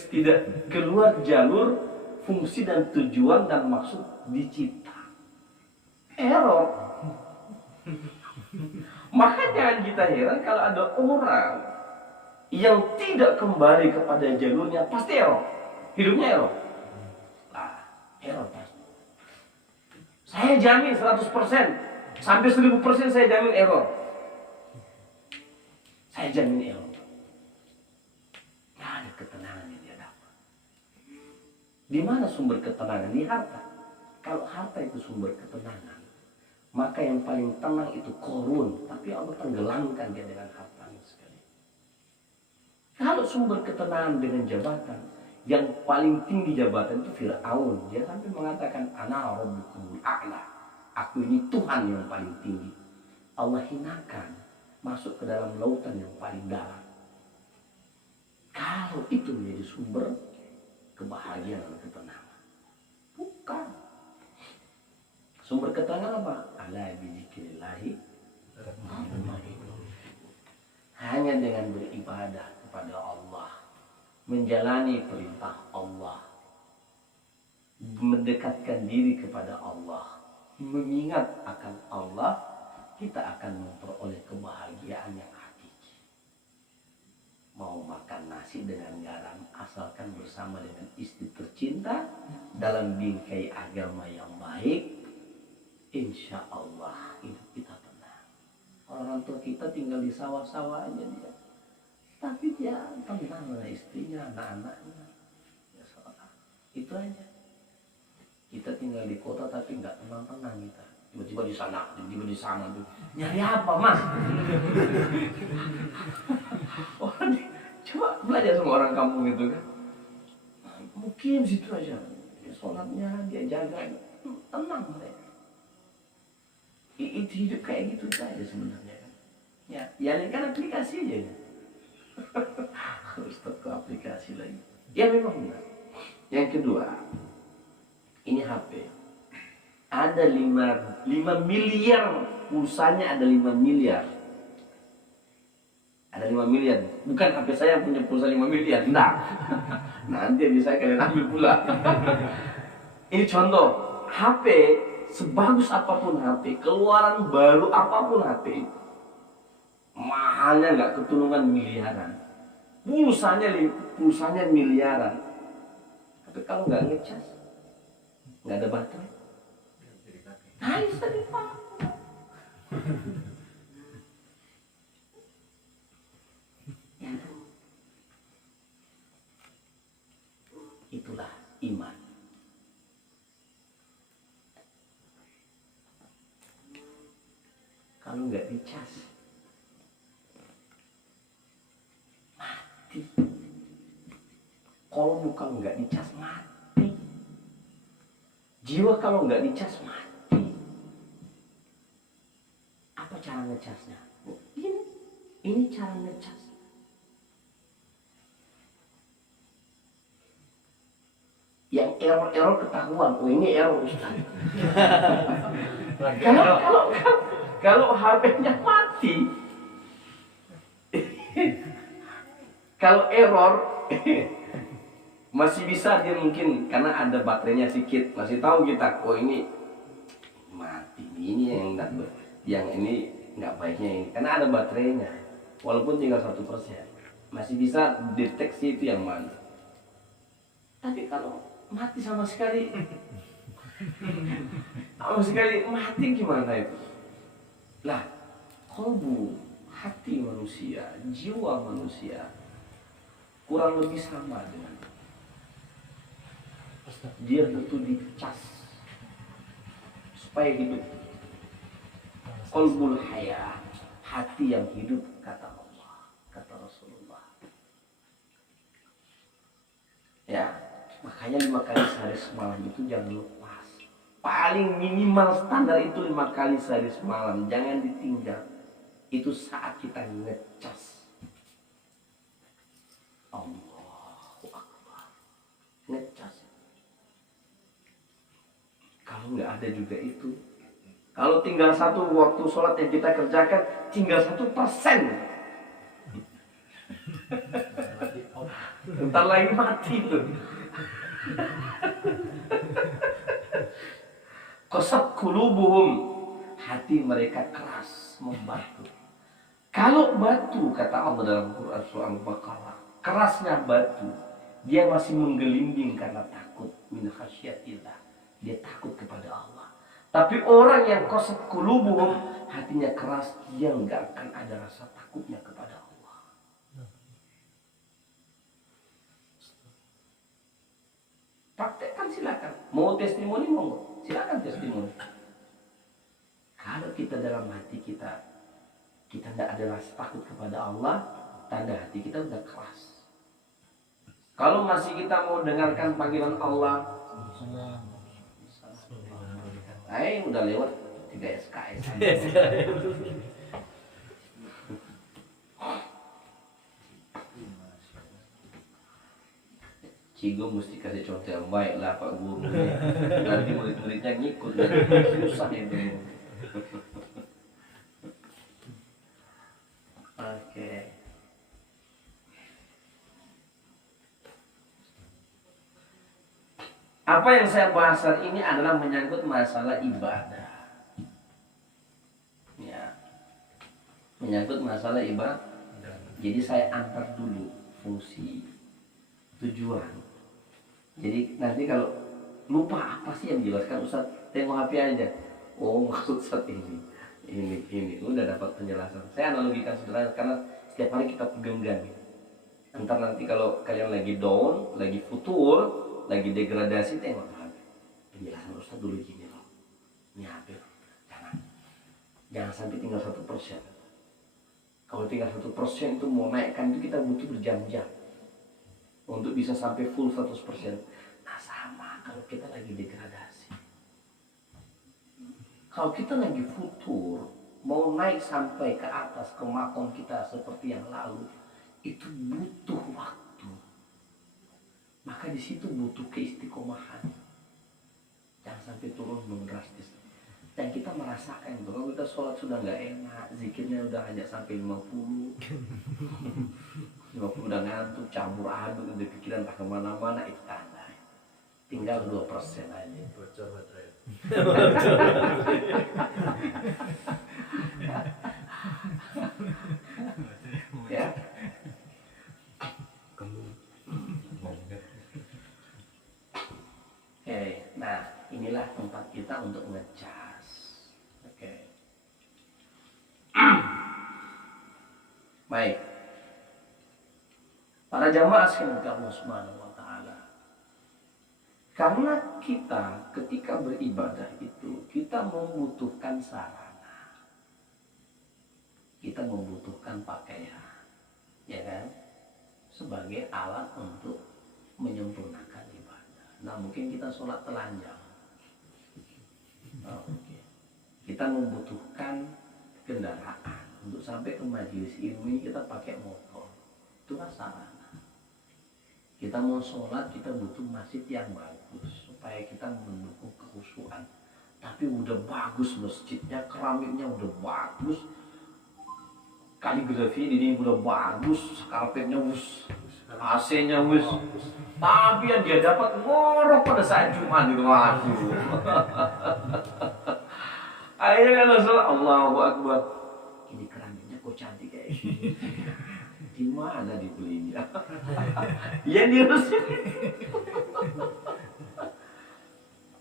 Tidak keluar jalur fungsi dan tujuan dan maksud dicipta. Error. Maka jangan kita heran kalau ada orang yang tidak kembali kepada jalurnya, pasti error. Hidupnya error. Error pasti. Saya jamin 100%, sampai 1000% saya jamin error. Saya jamin error. Tidak ada ketenangan yang dia dapat. Di mana sumber ketenangan? Di harta. Kalau harta itu sumber ketenangan, maka yang paling tenang itu Korun, tapi Allah tenggelamkan dia dengan hartanya sekali. Kalau sumber ketenangan dengan jabatan, yang paling tinggi jabatan itu Fir'aun. Dia sampai mengatakan, Ana rabbukumul a'la. Aku ini Tuhan yang paling tinggi. Allah hinakan, masuk ke dalam lautan yang paling dalam. Kalau itu menjadi sumber kebahagiaan dan ketenangan, bukan. Sumber ketenangan apa? Ala bidzikrillahi. Hanya dengan beribadah kepada Allah, menjalani perintah Allah, mendekatkan diri kepada Allah, mengingat akan Allah, kita akan memperoleh kebahagiaan yang hakiki. Mau makan nasi dengan garam, asalkan bersama dengan istri tercinta dalam bingkai agama yang baik, insya Allah hidup kita tenang. orang tua kita tinggal di sawah-sawah aja dia. Tapi dia tenang dengan istrinya, anak-anaknya. Ya, itu aja. Kita tinggal di kota tapi nggak tenang-tenang kita. Tiba-tiba di sana, tiba-tiba di sana tuh. Nyari apa, Mas? Orang coba belajar sama orang kampung itu kan. Mungkin situ aja. Dia sholatnya dia jaga, tenang mereka. Itu hidup kayak gitu aja sebenarnya kan. Ya, ini kan aplikasi aja. Harus ke aplikasi lagi. Ya memang benar. Yang kedua, ini HP. Ada 5 miliar pulsanya, ada 5 miliar. Ada 5 miliar. Bukan HP saya yang punya pulsa 5 miliar. Nah, nanti bisa kalian ambil pula. Ini contoh. HP, sebagus apapun HP, keluaran baru apapun HP, mahalnya nggak ketulungan miliaran. Pulsanya miliaran. Tapi kalau nggak ngecas, nggak ada baterai, nah bisa dipakai. Ya, itulah iman. Kalau nggak dicas, mati. Kalau bukan nggak dicas, mati. Jiwa kalau nggak dicas, mati. Apa cara ngecasnya? Ini cara ngecas. Yang error ketahuan, oh ini error Ustaz. Kalau HP-nya mati, kalau error masih bisa dia mungkin karena ada baterainya sedikit, masih tahu kita, oh ini mati, ini yang ini nggak baiknya ini, karena ada baterainya, walaupun tinggal 1%, masih bisa deteksi itu yang mana. Tapi kalau mati sama sekali mati gimana itu? Lah, kalbu, hati manusia, jiwa manusia kurang lebih sama dengan dia tentu dicas supaya hidup. Qalbul haya, hati yang hidup, kata Allah, kata Rasulullah. Ya, makanya 5 kali sehari semalam itu jangan lepas. Paling minimal standar itu 5 kali sehari semalam, jangan ditinggal. Itu saat kita ngecas. Allahu Akbar. Ngecas. Kalau nggak ada juga itu, kalau tinggal 1 waktu sholat yang kita kerjakan, tinggal 1%. Bentar lagi mati tuh. Qasat qulubuhum, hati mereka keras membatu. Kalau batu, kata Allah dalam Quran surah Al-Baqarah, kerasnya batu, dia masih menggelinding karena takut, min khasyatillah, dia takut kepada Allah. Tapi orang yang qasat qulubuhum, hatinya keras, dia nggak akan ada rasa takutnya kepada Allah. Praktekkan silakan. Mau testimoni monggo, silakan testimoni. Kalau kita dalam hati kita tidak ada rasa takut kepada Allah, tanda hati kita udah keras. Kalau masih kita mau dengarkan panggilan Allah, udah lewat 3 SKS. Cigo mesti kasih contoh yang baik lah Pak Guru. Nanti murid-muridnya ngikut, susah itu. Oke. Apa yang saya bahas hari ini adalah menyangkut masalah ibadah. Ya. Menyangkut masalah ibadah. Jadi saya antar dulu fungsi, tujuan. Jadi nanti kalau lupa apa sih yang dijelaskan Ustaz, tengok HP aja. Oh maksud Ustaz ini. ini udah dapat penjelasan. Saya analogikan sederhana karena setiap hari kita genggam. Entar nanti kalau kalian lagi down, lagi futur, lagi degradasi, tengok penjelasan Ustaz dulu gini loh. Ini apa? Jangan sampai tinggal 1%. Kalau tinggal 1% itu mau naikkan itu kita butuh berjam-jam untuk bisa sampai full 100%. Nah sama kalau kita lagi degradasi. Kalau kita lagi futur, mau naik sampai ke atas ke makom kita seperti yang lalu, itu butuh waktu. Maka di situ butuh keistiqomahan. Jangan sampai turun drastis. Dan kita merasakan itu, kalau kita sholat sudah nggak enak, zikirnya udah hanya sampai 50 udah ngantuk, campur aduk, udah pikiran tak kemana-mana, itu tanda. Tinggal 2% aja. Bocor baterai. Ya. Oke, nah inilah tempat kita untuk ngecas. Oke. Baik. Para jamaah sekalian Allah Subhanahu wa taala. Karena kita ketika beribadah itu kita membutuhkan sarana. Kita membutuhkan pakaian. Ya kan? Sebagai alat untuk menyempurnakan ibadah. Nah, mungkin kita sholat telanjang. Okay. Kita membutuhkan kendaraan untuk sampai ke majelis ilmu ini kita pakai motor. Itulah sarana. Kita mau sholat kita butuh masjid yang bagus supaya kita mendukung kekhusyuan. Tapi udah bagus masjidnya, keramiknya udah bagus, kaligrafi ini udah bagus, karpetnya bagus, AC-nya bagus. Tapi yang dia dapat ngorok pada saat Jumat itu, waduh. Akhirnya Rasulullah, Allahu Akbar. Ini keramiknya kok cantik kayak gini. Di mana dibelinya? Ya di Rusia.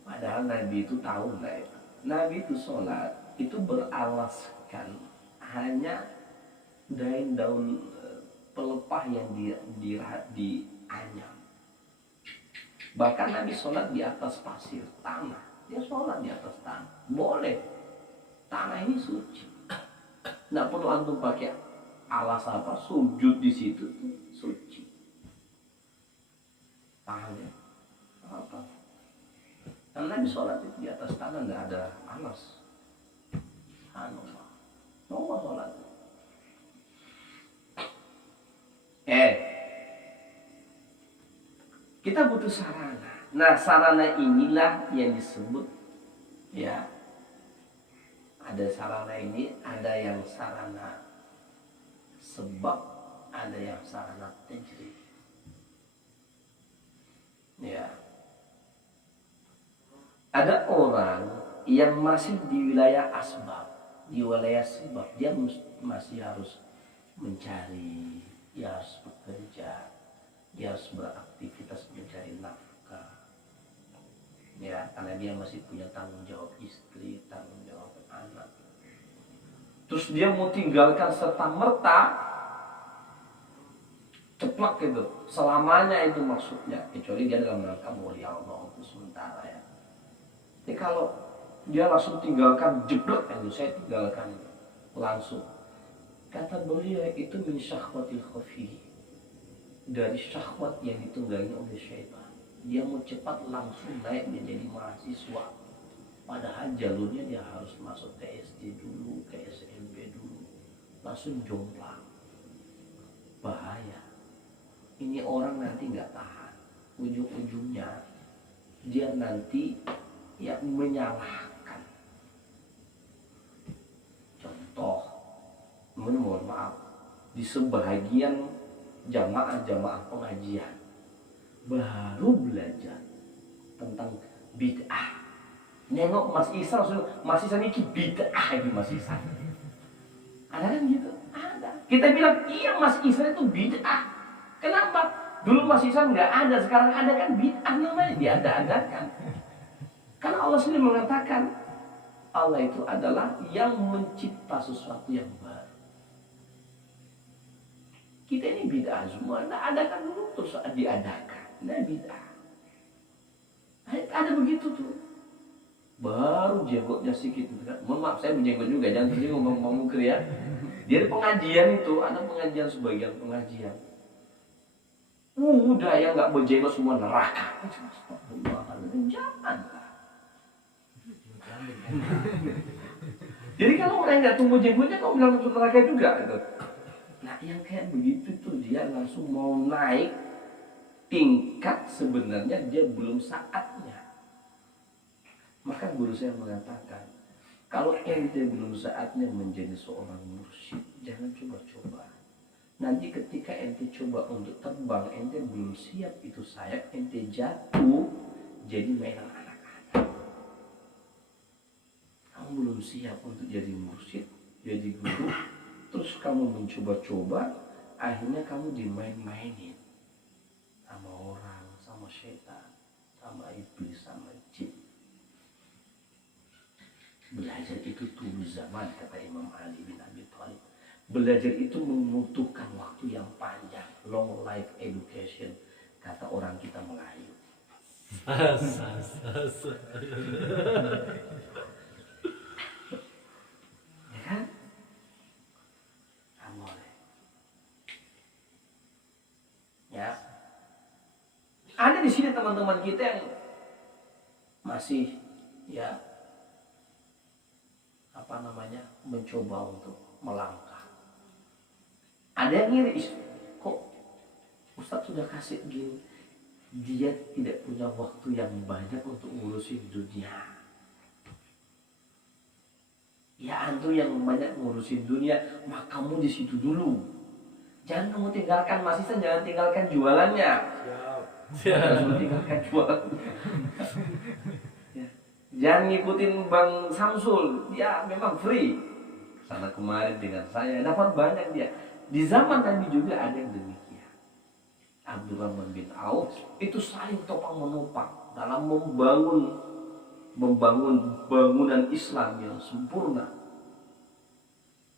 Padahal Nabi itu tahu nggak itu? Nabi itu sholat itu beralaskan hanya daun pelepah yang dianyam. Bahkan Nabi sholat di atas pasir tanah. Dia sholat di atas tanah. Boleh. Tanah ini suci. Nggak perlu antum pakai alas apa, sujud di situ tuh suci. Paham ya? Apa? Karena Nabi sholat itu di atas tanah nggak ada alas. Subhanallah. Mau sholat. Kita butuh sarana. Nah, sarana inilah yang disebut ya. Ada sarana ini, ada yang sarana sebab, ada yang sarana tajrib. Ya. Ada orang yang masih di wilayah asbab, di wilayah sebab, dia masih harus mencari, dia harus bekerja, dia harus beraktivitas mencari nafkah. Ya, karena dia masih punya tanggung jawab istri, tanggung jawab anak. Terus dia mau tinggalkan serta merta ceplak gitu, selamanya itu maksudnya, kecuali dia dalam rangka mulia Allah untuk sementara ya. Jadi kalau dia langsung tinggalkan jeblok itu, saya tinggalkan itu langsung. Kata beliau itu min syahwatil khafi, dari syahwat yang ditunggangi oleh syaitan. Dia mau cepat langsung naik menjadi mahasiswa, padahal jalurnya dia harus masuk ke SD dulu, ke SMP dulu, langsung jomplang. Bahaya. Ini orang nanti nggak tahan, ujung-ujungnya dia nanti ya menyalahkan. Contoh, mohon maaf, di sebahagian jamaah-jamaah pengajian baru belajar tentang bid'ah. Nengok Mas Isa, Mas Isa ini bid'ah ini Mas Isa. Ada kan gitu? Ada. Kita bilang iya Mas Isa itu bid'ah. Kenapa? Dulu Mas Isa nggak ada, sekarang ada kan bid'ah namanya, diada-adakan. Karena Allah sendiri mengatakan Allah itu adalah yang mencipta sesuatu yang baru. Kita ini bid'ah semua. Nah, adakan dulu terus diadakan. Nah, bid'ah. Ada begitu tuh. Baru jenggotnya sedikit. Mohon maaf, saya menjenggot juga. Jangan tersinggung ngomong mungkir ya. Jadi pengajian itu, ada pengajian sebagian pengajian. Udah yang nggak berjenggot semua neraka. Janganlah. Jadi kalau orang nggak tumbuh jenggotnya, kau bilang masuk neraka juga. Gitu. Nah, yang kayak begitu tuh dia langsung mau naik tingkat, sebenarnya dia belum saatnya. Maka guru saya mengatakan, kalau ente belum saatnya menjadi seorang mursyid, jangan coba-coba. Nanti ketika ente coba untuk terbang, ente belum siap itu sayap, ente jatuh jadi mainan anak-anak. Kamu belum siap untuk jadi mursyid, jadi guru, terus kamu mencoba-coba, akhirnya kamu dimain-mainin sama orang, sama syaitan, sama iblis, sama jin. Belajar itu tunggu zaman, kata Imam Ali bin Abi Thalib. Belajar itu membutuhkan waktu yang panjang, long life education, kata orang kita Melayu. Ya kan? Nah, boleh. Ya. Ada di sini teman-teman kita yang masih ya mencoba untuk melangkah. Ada yang ngiri, kok Ustadz sudah kasih gini, dia tidak punya waktu yang banyak untuk ngurusin dunia. Ya antum yang banyak ngurusin dunia, maka kamu di situ dulu. Jangan kamu tinggalkan Mas Isan, jangan tinggalkan jualannya. Jangan tinggalkan jualan. Jangan ngikutin Bang Samsul, dia memang free. Sana kemarin dengan saya dapat banyak dia. Di zaman Nabi juga ada yang demikian. Abdurrahman bin Auf itu saling topang menopang dalam membangun bangunan Islam yang sempurna.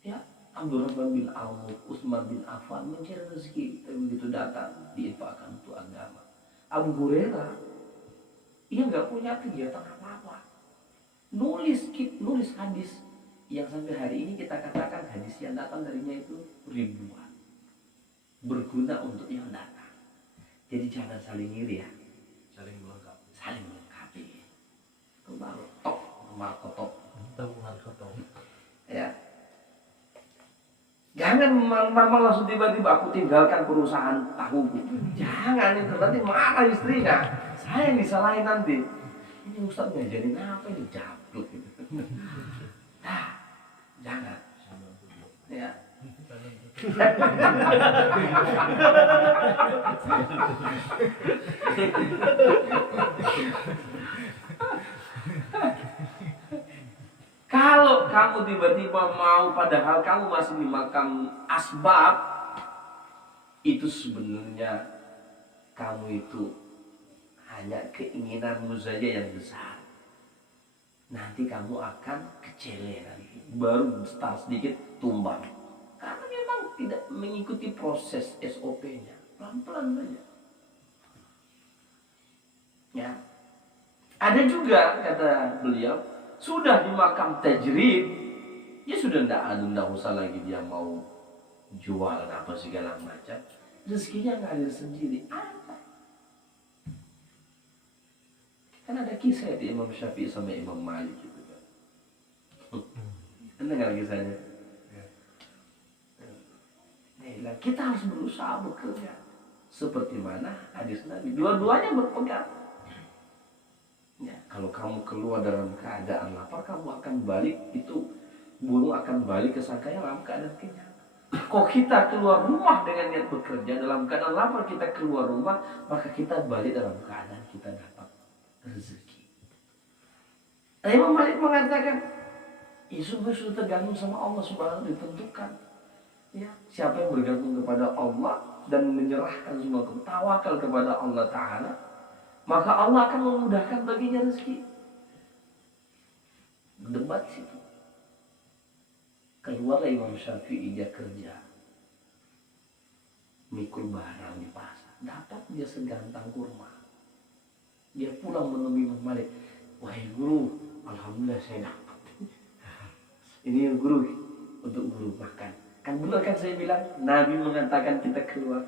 Ya, Abdurrahman bin Auf, Utsman bin Affan mencari rezeki, begitu datang diinfakkan untuk agama. Abu Hurairah, ia nggak punya kegiatan apa-apa. Nulis hadis yang sampai hari ini kita katakan hadis yang datang darinya itu ribuan, berguna untuk yang datang. Jadi jangan saling iri ya, saling melengkapi. Itu baru top. Ya, jangan mama langsung tiba-tiba aku tinggalkan perusahaan tahuku. Jangan, itu nanti marah istrinya. Saya yang disalahin nanti. Ini Ustadz ngajarin apa ini, jablok gitu. Nah, jangan. Ya. Kalau kamu tiba-tiba mau, padahal kamu masih dimakan asbab, itu sebenarnya kamu itu hanya keinginanmu saja yang besar. Nanti kamu akan kecele nanti. Baru start sedikit tumbang. Karena memang tidak mengikuti proses SOP-nya. Pelan-pelan saja. Ya. Ada juga kata beliau, sudah di makam tajrid, dia sudah tidak usah lagi dia mau jual apa segala macam. Rezekinya ngalir sendiri. Kan ada kisah di Imam Syafi'i sama Imam Malik gitu kan. Anda nggak kisahnya? Nah, kita harus berusaha bekerja seperti mana hadis Nabi. Dua-duanya berpegang. Ya, kalau kamu keluar dalam keadaan lapar, kamu akan balik, itu burung akan balik ke sangkanya dalam keadaan kenyang. Kok kita keluar rumah dengan niat bekerja, dalam keadaan lapar kita keluar rumah, maka kita balik dalam keadaan kita dapat rezeki. Nah, Imam Malik mengatakan, semua sudah tergantung sama Allah Subhanahu ditentukan. Ya, siapa yang bergantung kepada Allah dan menyerahkan semua tawakal kepada Allah Ta'ala, maka Allah akan memudahkan baginya rezeki. berdebat situ. Keluarlah Imam Syafi'i, dia kerja mikul barang di pasar, dapat dia segantang kurma. Dia pulang menemui Imam Malik, wahai guru, alhamdulillah saya dapat. Ini guru, untuk guru makan. Kan benar kan saya bilang, Nabi mengatakan kita keluar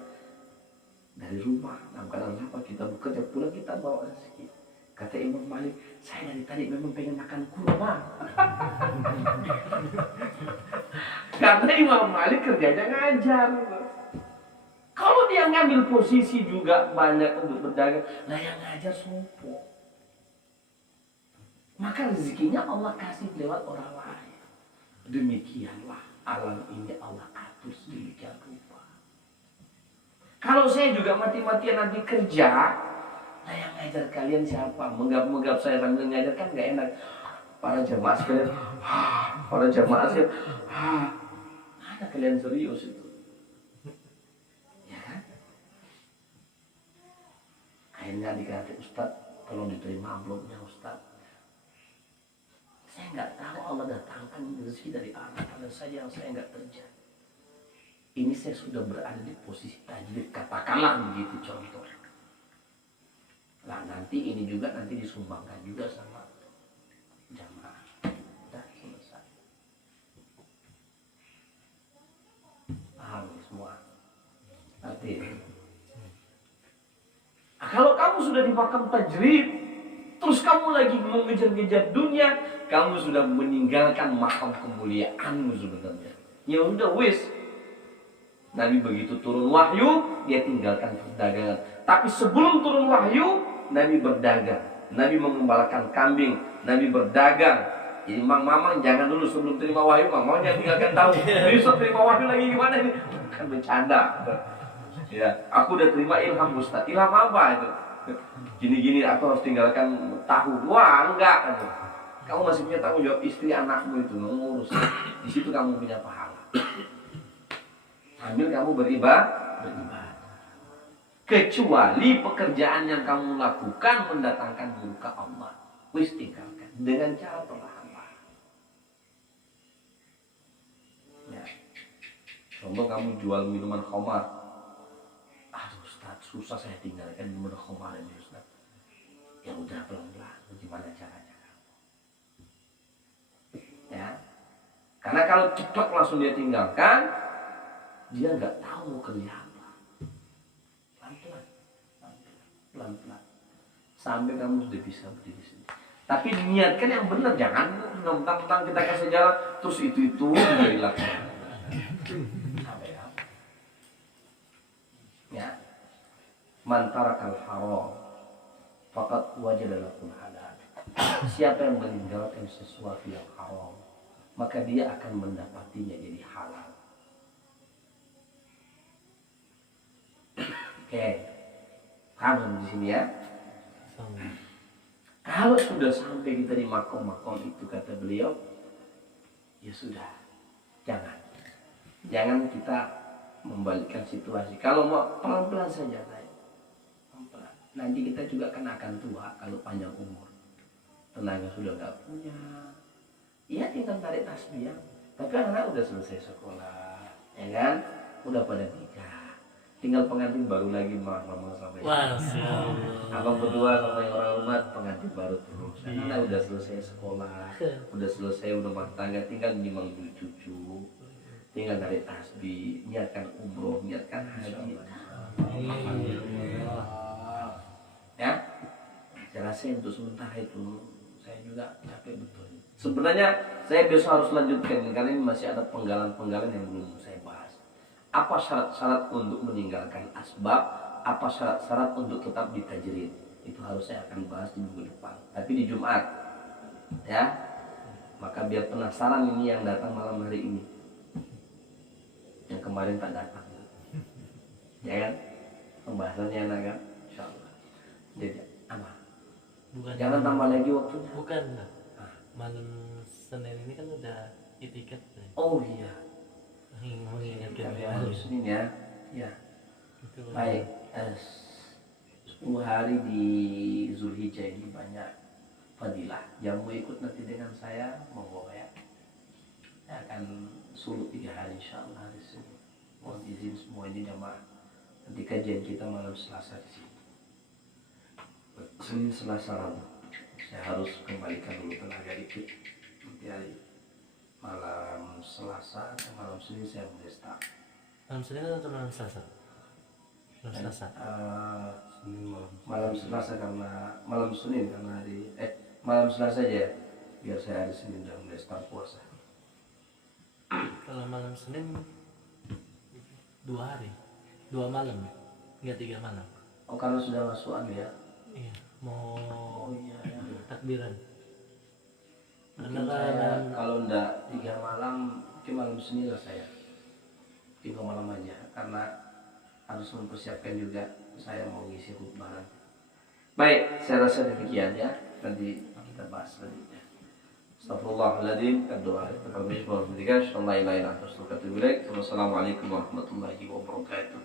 dari rumah dalam keadaan apa, kita bekerja, pulang kita bawa rezeki. Kata Imam Malik, saya dari tadi memang pengen makan kurma. Karena Imam Malik kerjanya ngajar. Kalau dia ngambil posisi juga banyak untuk berdagang, nah yang ngajar sopo. Maka rezekinya Allah kasih lewat orang lain. Demikianlah alam ini Allah atur sedemikian rupa. Kalau saya juga mati-matian nanti kerja, nah yang ngajar kalian siapa? Menggap-menggap saya sambil ngajar kan gak enak. Para jamaah sekalian, para jamaah sekalian, mana kalian serius itu? Ya kan? Akhirnya dikata Ustaz, tolong diterima amplopnya Ustaz. Saya nggak tahu Allah datangkan rezeki dari anak pada saja yang saya nggak kerja. Ini saya sudah berada di posisi tajwid, katakanlah begitu contoh. Nah nanti ini juga nanti disumbangkan juga sama jamaah. Sudah selesai. Paham semua? Arti. Nah, kalau kamu sudah di makam tajwid, terus kamu lagi mengejar-ngejar dunia, kamu sudah meninggalkan makam kemuliaanmu sebenarnya. Ya udah wis. Nabi begitu turun wahyu, dia tinggalkan perdagangan. Tapi sebelum turun wahyu, Nabi berdagang. Nabi mengembalakan kambing, Nabi berdagang. Jadi Mamang jangan dulu sebelum terima wahyu, Mamang jangan tinggalkan tahu. Besok terima wahyu lagi gimana ini? Bukan bercanda. Ya, aku udah terima ilham Ustaz. Ilham apa itu? Gini-gini aku harus tinggalkan tahu. Wah, enggak. Kamu masih punya tanggung jawab istri anakmu itu mengurus. Di situ kamu punya pahala. Ambil kamu beribadah. Kecuali pekerjaan yang kamu lakukan mendatangkan murka Allah. Wis tinggalkan dengan cara perlahan-lahan. Ya. Contoh kamu jual minuman khamar. Aduh Ustaz, susah saya tinggalkan minuman khamar ini Ustaz. Ya udah pelan-pelan. Gimana caranya? Ya. Karena kalau cepat langsung dia tinggalkan, dia nggak tahu mau kerja apa. Pelan-pelan. Sampai kamu sudah bisa berdiri sendiri. Tapi niatkan yang benar, jangan mentang-mentang kita kasih jalan terus itu juga dilakukan. Ya. Man tarakal haram faqad wajada lakum halal. Siapa yang meninggalkan sesuatu yang haram, maka dia akan mendapatinya jadi halal. Oke, paham di sini ya. Kalau sudah sampai kita di makom-makom itu kata beliau, ya sudah, jangan kita membalikkan situasi. Kalau mau pelan-pelan saja, pelan-pelan. Nanti kita juga akan tua kalau panjang umur. Tenaga sudah nggak punya, ya tinggal tarik tasbih. Tapi anak-anak udah selesai sekolah, ya kan? Udah pada nikah. Tinggal pengantin baru lagi mama sampai abang berdua sama yang orang rumah pengantin baru terus. Karena udah selesai sekolah, udah selesai udah rumah tangga, tinggal nimang cucu, tinggal tarik tasbih, niatkan umroh, niatkan haji. Ya, saya rasa untuk sementara itu saya juga capek betul. Sebenarnya saya besok harus lanjutkan karena ini masih ada penggalan-penggalan yang belum saya bahas. Apa syarat-syarat untuk meninggalkan asbab? Apa syarat-syarat untuk tetap di tajrid? Itu harus saya akan bahas di minggu depan. Tapi di Jumat, ya. Maka biar penasaran ini yang datang malam hari ini, yang kemarin tak datang, ya kan? Pembahasannya enak kan? Insyaallah. Jadi apa? Jangan tambah lagi waktunya. Bukan. Malam Senin ini kan udah itikat. Oh iya. Mengingatkan harus ini ya. Ya. Baik. 10 hari di Zulhijjah ini banyak fadilah. Yang mau ikut nanti dengan saya monggo ya. Saya akan sulut 3 hari insyaallah hari Senin. Mohon izin semua ini jamaah. Nanti kajian kita malam Selasa di sini. Senin, Selasa, Rabu. Saya harus kembalikan dulu tenaga dikit. Nanti hari malam Selasa atau malam Senin saya mulai start. Malam Senin atau malam Selasa? Malam Selasa. Malam Selasa karena malam Senin karena malam Selasa aja ya. Biar saya hari Senin udah mulai start puasa. Kalau malam Senin 2 hari, 2 malam, nggak 3 malam. Oh karena sudah masuk ya. Iya, mau Iya. takbiran. Karena Mungkin saya kan kalau enggak 3 malam, mungkin malam Senin lah saya. 3 malam aja karena harus mempersiapkan juga saya mau ngisi khutbah nanti. Baik, saya rasa demikian ya. Nanti kita bahas selanjutnya. Astagfirullahaladzim, doa Assalamualaikum warahmatullahi wabarakatuh.